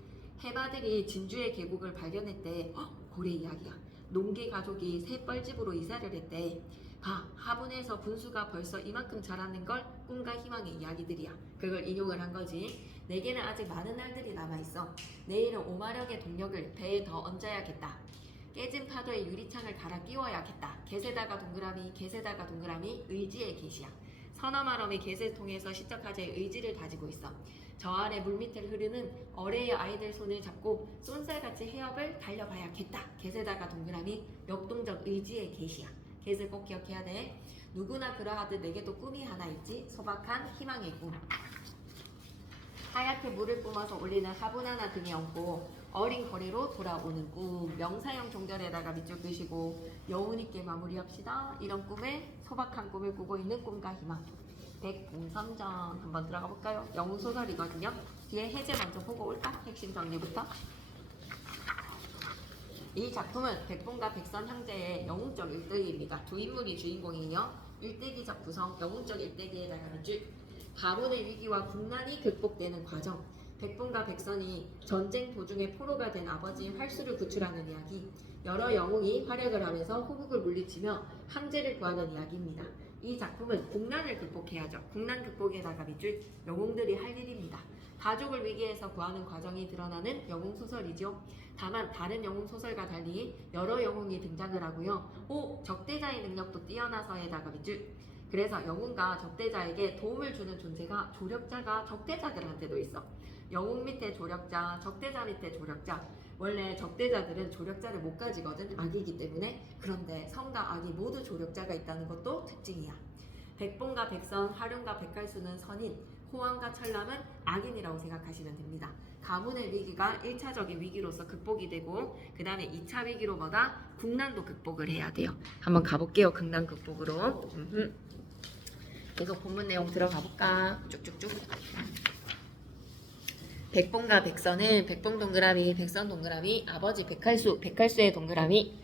해바들이 진주의 계곡을 발견했대. 고래 이야기야. 농개 가족이 새 뻘집으로 이사를 했대. 봐, 화분에서 분수가 벌써 이만큼 자라는 걸 꿈과 희망의 이야기들이야. 그걸 인용을 한 거지. 내게는 아직 많은 날들이 남아있어. 내일은 오마력의 동력을 배에 더 얹어야겠다. 깨진 파도에 유리창을 갈아 끼워야겠다. 개세다가 동그라미, 개세다가 동그라미, 의지의 계시야. 서너마럼이 개세를 통해서 시적하자의 의지를 다지고 있어. 저 아래 물밑을 흐르는 어뢰의 아이들 손을 잡고 쏜살같이 해협을 달려봐야겠다. 개세다가 동그라미, 역동적 의지의 계시야. 개세 꼭 기억해야 돼. 누구나 그러하듯 내게도 꿈이 하나 있지. 소박한 희망의 꿈. 하얗게 물을 뿜어서 올리는 화분 하나 등에 얹고 어린 거리로 돌아오는 꿈. 명사형 종결에다가 밑줄 끄시고 여운 있게 마무리합시다. 이런 꿈에 소박한 꿈을 꾸고 있는 꿈과 희망. 백봉선전 한번 들어가 볼까요? 영웅 소설이거든요. 뒤에 해제 먼저 보고 올까? 핵심 정리부터. 이 작품은 백봉과 백선 형제의 영웅적 일대기입니다. 두 인물이 주인공이에요. 일대기적 구성, 영웅적 일대기에다가 밑줄. 가문의 위기와 국난이 극복되는 과정. 백봉과 백선이 전쟁 도중에 포로가 된 아버지의 활수를 구출하는 이야기. 여러 영웅이 활약을 하면서 호국을 물리치며 황제를 구하는 이야기입니다. 이 작품은 국난을 극복해야죠. 국난 극복에다가 밑줄. 영웅들이 할 일입니다. 가족을 위기에서 구하는 과정이 드러나는 영웅소설이죠. 다만 다른 영웅소설과 달리 여러 영웅이 등장을 하고요. 적대자의 능력도 뛰어나서에다가 밑줄. 그래서 영웅과 적대자에게 도움을 주는 존재가 조력자가 적대자들한테도 있어. 영웅 밑에 조력자, 적대자 밑에 조력자. 원래 적대자들은 조력자를 못 가지거든, 악이기 때문에. 그런데 선과 악이 모두 조력자가 있다는 것도 특징이야. 백봉과 백선, 활용과 백갈수는 선인, 호황과 철람은 악인이라고 생각하시면 됩니다. 가문의 위기가 1차적인 위기로서 극복이 되고 그 다음에 2차 위기로 뭐다? 국난도 극복을 해야 돼요. 한번 가볼게요. 국난 극복으로. 계속 본문 내용 들어가 볼까? 쭉쭉쭉. 백봉과 백선은 백봉 동그라미, 백선 동그라미, 아버지 백할수, 백할수의 동그라미.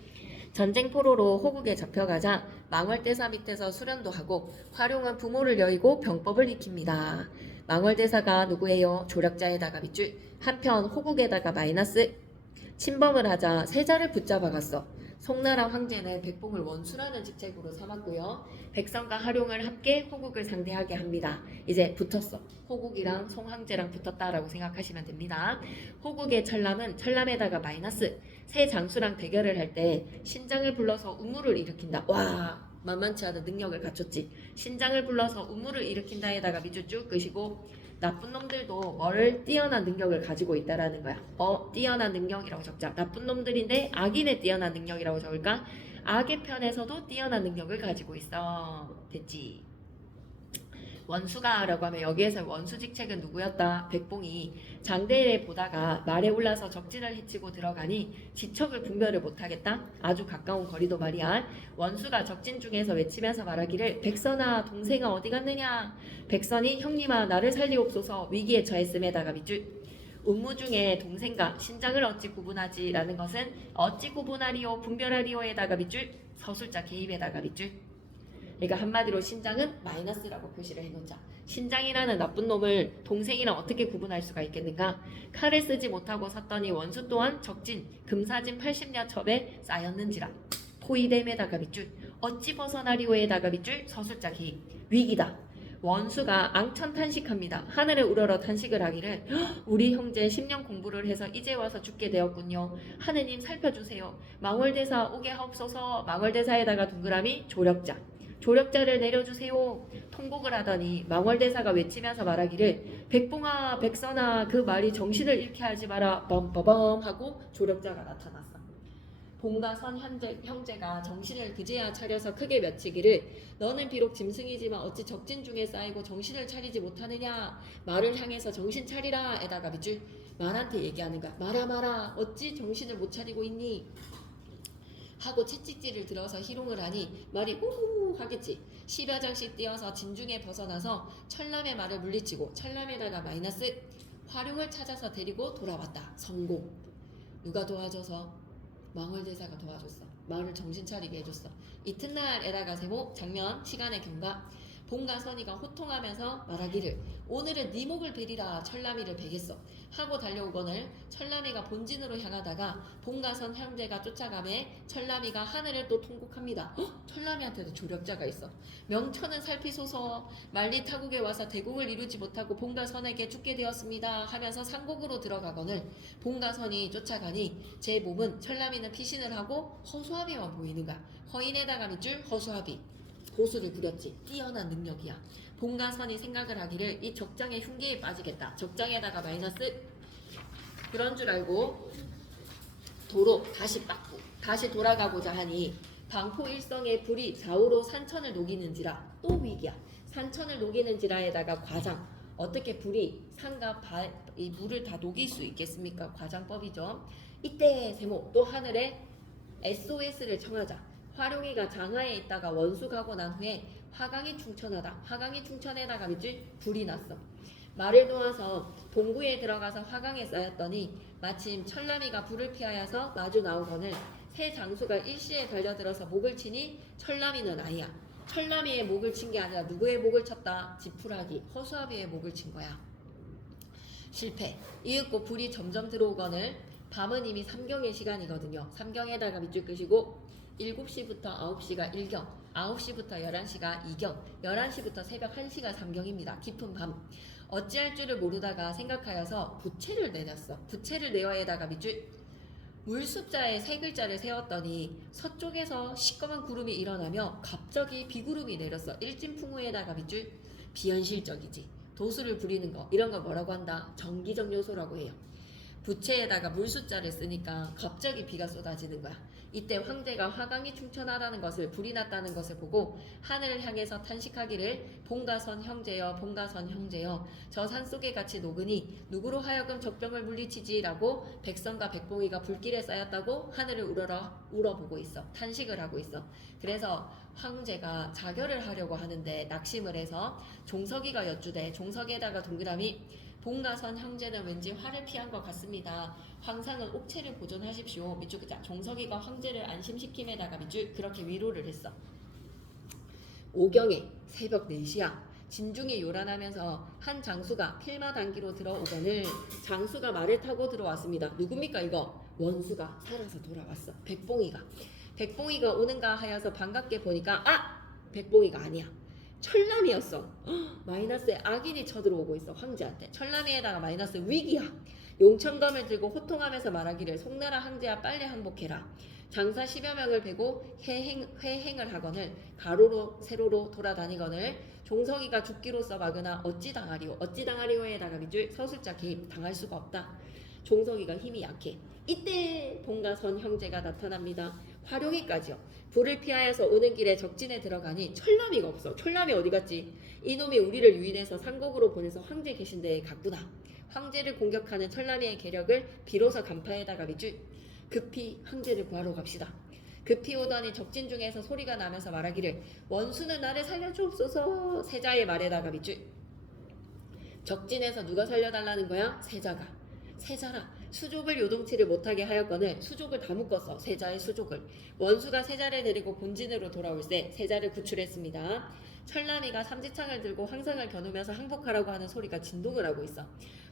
전쟁 포로로 호국에 잡혀가자 망월대사 밑에서 수련도 하고 활용은 부모를 여의고 병법을 익힙니다. 망월대사가 누구예요? 조력자에다가 밑줄. 한편 호국에다가 마이너스. 침범을 하자 세자를 붙잡아갔어. 송나라 황제는 백봉을 원수라는 직책으로 삼았고요. 백선과 하룡을 함께 호국을 상대하게 합니다. 이제 붙었어. 호국이랑 송황제랑 붙었다라고 생각하시면 됩니다. 호국의 철람은 철람에다가 마이너스. 새 장수랑 대결을 할 때 신장을 불러서 우물을 일으킨다. 와, 만만치 않은 능력을 갖췄지. 신장을 불러서 우물을 일으킨다에다가 밑줄 쭉 끄시고 나쁜 놈들도 뭘 뛰어난 능력을 가지고 있다라는 거야. 뛰어난 능력이라고 적자. 나쁜 놈들인데 악인의 뛰어난 능력이라고 적을까? 악의 편에서도 뛰어난 능력을 가지고 있어. 됐지? 원수가 라고 하면 여기에서 원수 직책은 누구였다? 백봉이 장대를 보다가 말에 올라서 적진을 해치고 들어가니 지척을 분별을 못하겠다? 아주 가까운 거리도 말이야. 원수가 적진 중에서 외치면서 말하기를 백선아 동생아 어디 갔느냐? 백선이 형님아 나를 살리옵소서 위기에 처했음에다가 밑줄. 운무 중에 동생과 신장을 어찌 구분하지? 라는 것은 어찌 구분하리오 분별하리오에다가 밑줄 서술자 개입에다가 밑줄. 그러니까 한마디로 신장은 마이너스라고 표시를 해놓자. 신장이라는 나쁜 놈을 동생이랑 어떻게 구분할 수가 있겠는가? 칼을 쓰지 못하고 섰더니 원수 또한 적진 금사진 80여 첩에 쌓였는지라. 포이됨에다가 밑줄 어찌 벗어나리오에다가 밑줄 서술자 기입. 위기다. 원수가 앙천 탄식합니다. 하늘에 우러러 탄식을 하기를 우리 형제 10년 공부를 해서 이제 와서 죽게 되었군요. 하느님 살펴주세요. 망월대사 오게 하옵소서. 망월대사에다가 동그라미 조력자. 조력자를 내려주세요. 통곡을 하더니 망월대사가 외치면서 말하기를 백봉아 백선아 그 말이 정신을 잃게 하지 마라 뻔뻔뻔 하고 조력자가 나타났어. 봉과 선 형제가 정신을 그제야 차려서 크게 외치기를 너는 비록 짐승이지만 어찌 적진 중에 쌓이고 정신을 차리지 못하느냐. 말을 향해서 정신 차리라 에다가 밑줄. 말한테 얘기하는 거야. 말아 어찌 정신을 못 차리고 있니? 하고 채찍질을 들어서 희롱을 하니 말이 우후 하겠지. 10여 장씩 뛰어서 진중에 벗어나서 철남의 말을 물리치고 철남에다가 마이너스. 활용을 찾아서 데리고 돌아왔다. 성공. 누가 도와줘서? 망월대사가 도와줬어. 말을 정신 차리게 해줬어. 이튿날에다가 세모 장면 시간의 경과. 봉과 선이가 호통하면서 말하기를 오늘은 네 목을 베리라 철남이를 베겠어 하고 달려오거늘 철남이가 본진으로 향하다가 봉과 선 형제가 쫓아가매 철남이가 하늘을 또 통곡합니다. 철남이한테도 조력자가 있어. 명천은 살피소서. 만리 타국에 와서 대국을 이루지 못하고 봉과 선에게 죽게 되었습니다 하면서 상곡으로 들어가거늘 봉과 선이 쫓아가니 제 몸은 철남이는 피신을 하고 허수아비만 보이는 거야. 허인에다가 밑줄 허수아비. 고수를 부렸지. 뛰어난 능력이야. 봉과 선이 생각을 하기를 이 적장의 흉기에 빠지겠다. 적장에다가 마이너스. 그런 줄 알고 도로 다시 돌아가고자 하니 방포 일성의 불이 좌우로 산천을 녹이는지라. 또 위기야. 산천을 녹이는지라에다가 과장. 어떻게 불이 산과 이 물을 다 녹일 수 있겠습니까? 과장법이죠. 이때 세모 또 하늘에 SOS를 청하자. 화룡이가 장하에 있다가 원수 가고 난 후에 화강이 충천하다. 화강이 충천에다가 밑줄 불이 났어. 말을 놓아서 동구에 들어가서 화강에 쌓였더니 마침 철남이가 불을 피하여서 마주 나오거늘 새 장수가 일시에 달려들어서 목을 치니 철남이는 아니야. 철남이의 목을 친 게 아니라 누구의 목을 쳤다? 지푸라기 허수아비의 목을 친 거야. 실패. 이윽고 불이 점점 들어오거늘 밤은 이미 삼경의 시간이거든요. 삼경에다가 밑줄 끄시고 7시부터 9시가 1경, 9시부터 11시가 2경, 11시부터 새벽 1시가 3경입니다. 깊은 밤. 어찌할 줄을 모르다가 생각하여서 부채를 내렸어. 부채를 내어에다가 밑줄 물숫자에 세 글자를 세웠더니 서쪽에서 시꺼먼 구름이 일어나며 갑자기 비구름이 내렸어. 일진풍우에다가 밑줄 비현실적이지. 도수를 부리는 거 이런 걸 뭐라고 한다? 정기적 요소라고 해요. 부채에다가 물숫자를 쓰니까 갑자기 비가 쏟아지는 거야. 이때 황제가 화강이 충천하다는 것을 불이 났다는 것을 보고 하늘을 향해서 탄식하기를 봉가선 형제여 봉가선 형제여 저 산속에 같이 녹으니 누구로 하여금 적병을 물리치지라고 백성과 백봉이가 불길에 쌓였다고 하늘을 울어보고 있어. 탄식을 하고 있어. 그래서 황제가 자결을 하려고 하는데 낙심을 해서 종석이가 여쭈대. 종석에다가 동그라미 봉가선 형제는 왠지 화를 피한 것 같습니다. 황상은 옥체를 보존하십시오. 밑줄 자 종석이가 황제를 안심시킴에다가 밑줄 그렇게 위로를 했어. 오경에 새벽 4시야. 진중이 요란하면서 한 장수가 필마단기로 들어오거늘 장수가 말을 타고 들어왔습니다. 누굽니까 이거? 원수가 살아서 돌아왔어. 백봉이가 오는가 하여서 반갑게 보니까 백봉이가 아니야. 철남이었어. 마이너스에 악인이 쳐들어오고 있어. 황제한테. 철남이에다가 마이너스 위기야. 용천검을 들고 호통하면서 말하기를 송나라 황제야 빨리 항복해라. 장사 10여 명을 베고 회행을 하거늘 가로로 세로로 돌아다니거늘 종석이가 죽기로써 막으나 어찌 당하리오에다가 밑줄 서술자 개입 당할 수가 없다. 종석이가 힘이 약해. 이때 봉가선 형제가 나타납니다. 화룡이까지요. 불을 피하여서 오는 길에 적진에 들어가니 철남이가 없어. 철남이 어디 갔지? 이놈이 우리를 유인해서 상곡으로 보내서 황제 계신 데에 갔구나. 황제를 공격하는 철남이의 계력을 비로소 간파에다가 밑줄 급히 황제를 구하러 갑시다. 급히 오더니 적진 중에서 소리가 나면서 말하기를 원수는 나를 살려주옵소서. 세자의 말에다가 밑줄 적진에서 누가 살려달라는 거야? 세자라. 수족을 요동치를 못하게 하였거늘 수족을 다 묶었어. 세자의 수족을. 원수가 세자를 데리고 본진으로 돌아올세 세자를 구출했습니다. 철남이가 삼지창을 들고 황상을 겨누면서 항복하라고 하는 소리가 진동을 하고 있어.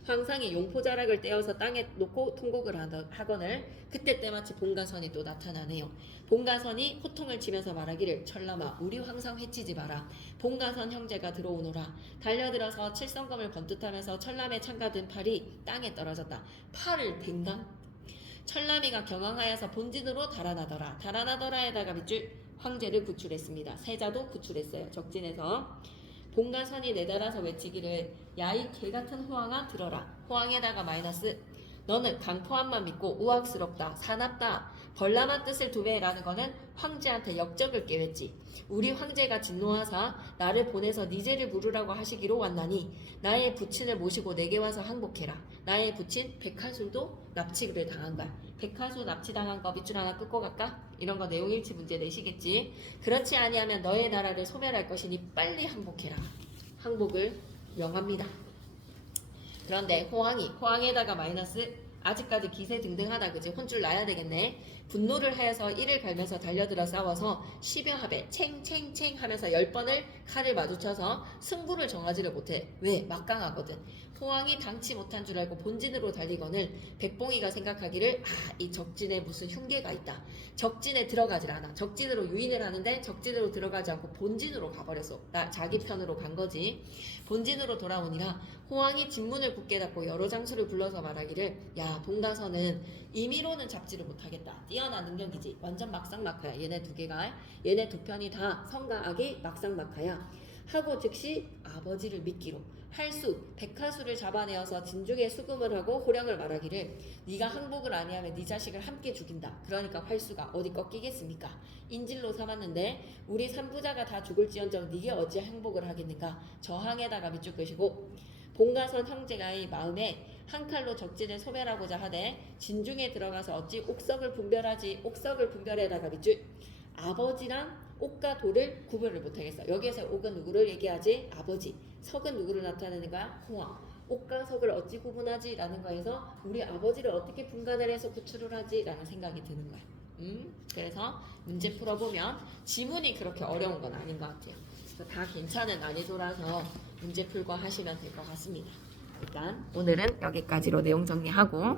황상이 용포자락을 떼어서 땅에 놓고 통곡을 하거늘 그때 때마치 봉가선이 또 나타나네요. 봉가선이 호통을 치면서 말하기를 철남아 우리 황상 해치지 마라. 봉가선 형제가 들어오노라. 달려들어서 칠성검을 번뜩하면서 철남에 참가든 팔이 땅에 떨어졌다. 팔을 댄가? 철남이가 경황하여서 본진으로 달아나더라에다가 밑줄 황제를 구출했습니다. 세자도 구출했어요. 적진에서. 봉가선이 내달아서 외치기를 야이 개같은 호황아 들어라. 호황에다가 마이너스 너는 강포함만 믿고 우악스럽다. 사납다. 벌람한 뜻을 두매라는 거는 황제한테 역적을 깨웠지. 우리 황제가 진노하사 나를 보내서 네 죄를 물으라고 하시기로 왔나니 나의 부친을 모시고 내게 와서 항복해라. 나의 부친 백하술도 납치를 당한 거야. 백하수 납치당한 거 밑줄 하나 끊고 갈까? 이런 거 내용일치 문제 내시겠지. 그렇지 아니하면 너의 나라를 소멸할 것이니 빨리 항복해라. 항복을 명합니다. 그런데 호황에다가 마이너스 아직까지 기세 등등하다 그지? 혼줄 나야 되겠네. 분노를 하여서 이를 갈면서 달려들어 싸워서 10여 합에 챙챙챙 하면서 10번을 칼을 마주쳐서 승부를 정하지를 못해. 왜? 막강하거든. 호황이 당치 못한 줄 알고 본진으로 달리거늘 백봉이가 생각하기를 이 적진에 무슨 흉계가 있다. 적진에 들어가질 않아. 적진으로 유인을 하는데 적진으로 들어가지 않고 본진으로 가버렸어. 자기 편으로 간 거지. 본진으로 돌아오니라 호황이 진문을 굳게 닫고 여러 장수를 불러서 말하기를 야 봉가선은 임의로는 잡지를 못하겠다. 뛰어난 능력이지. 완전 막상막하야. 얘네 두 편이 다 성과 악이 막상막하야. 하고 즉시 아버지를 믿기로 할수 백하수를 잡아내어서 진중에 수금을 하고 호령을 말하기를 네가 항복을 아니하면 네 자식을 함께 죽인다. 그러니까 활수가 어디 꺾이겠습니까? 인질로 삼았는데 우리 삼부자가 다 죽을지언정 네게 어찌 항복을 하겠는가. 저항에다가 밑줄 것이고 봉가선 형제가의 마음에 한 칼로 적진을 소멸하고자 하되 진중에 들어가서 어찌 옥석을 분별에다가 밑줄 아버지랑 옥과 도를 구별을 못하겠어. 여기에서 옥은 누구를 얘기하지? 아버지. 석은 누구를 나타내는 거야? 호황. 옥과 석을 어찌 구분하지? 라는 거에서 우리 아버지를 어떻게 분간을 해서 구출을 하지? 라는 생각이 드는 거야. 그래서 문제 풀어보면 지문이 그렇게 어려운 건 아닌 것 같아요. 그래서 다 괜찮은 난이도라서 문제 풀고 하시면 될 것 같습니다. 일단 오늘은 여기까지로 내용 정리하고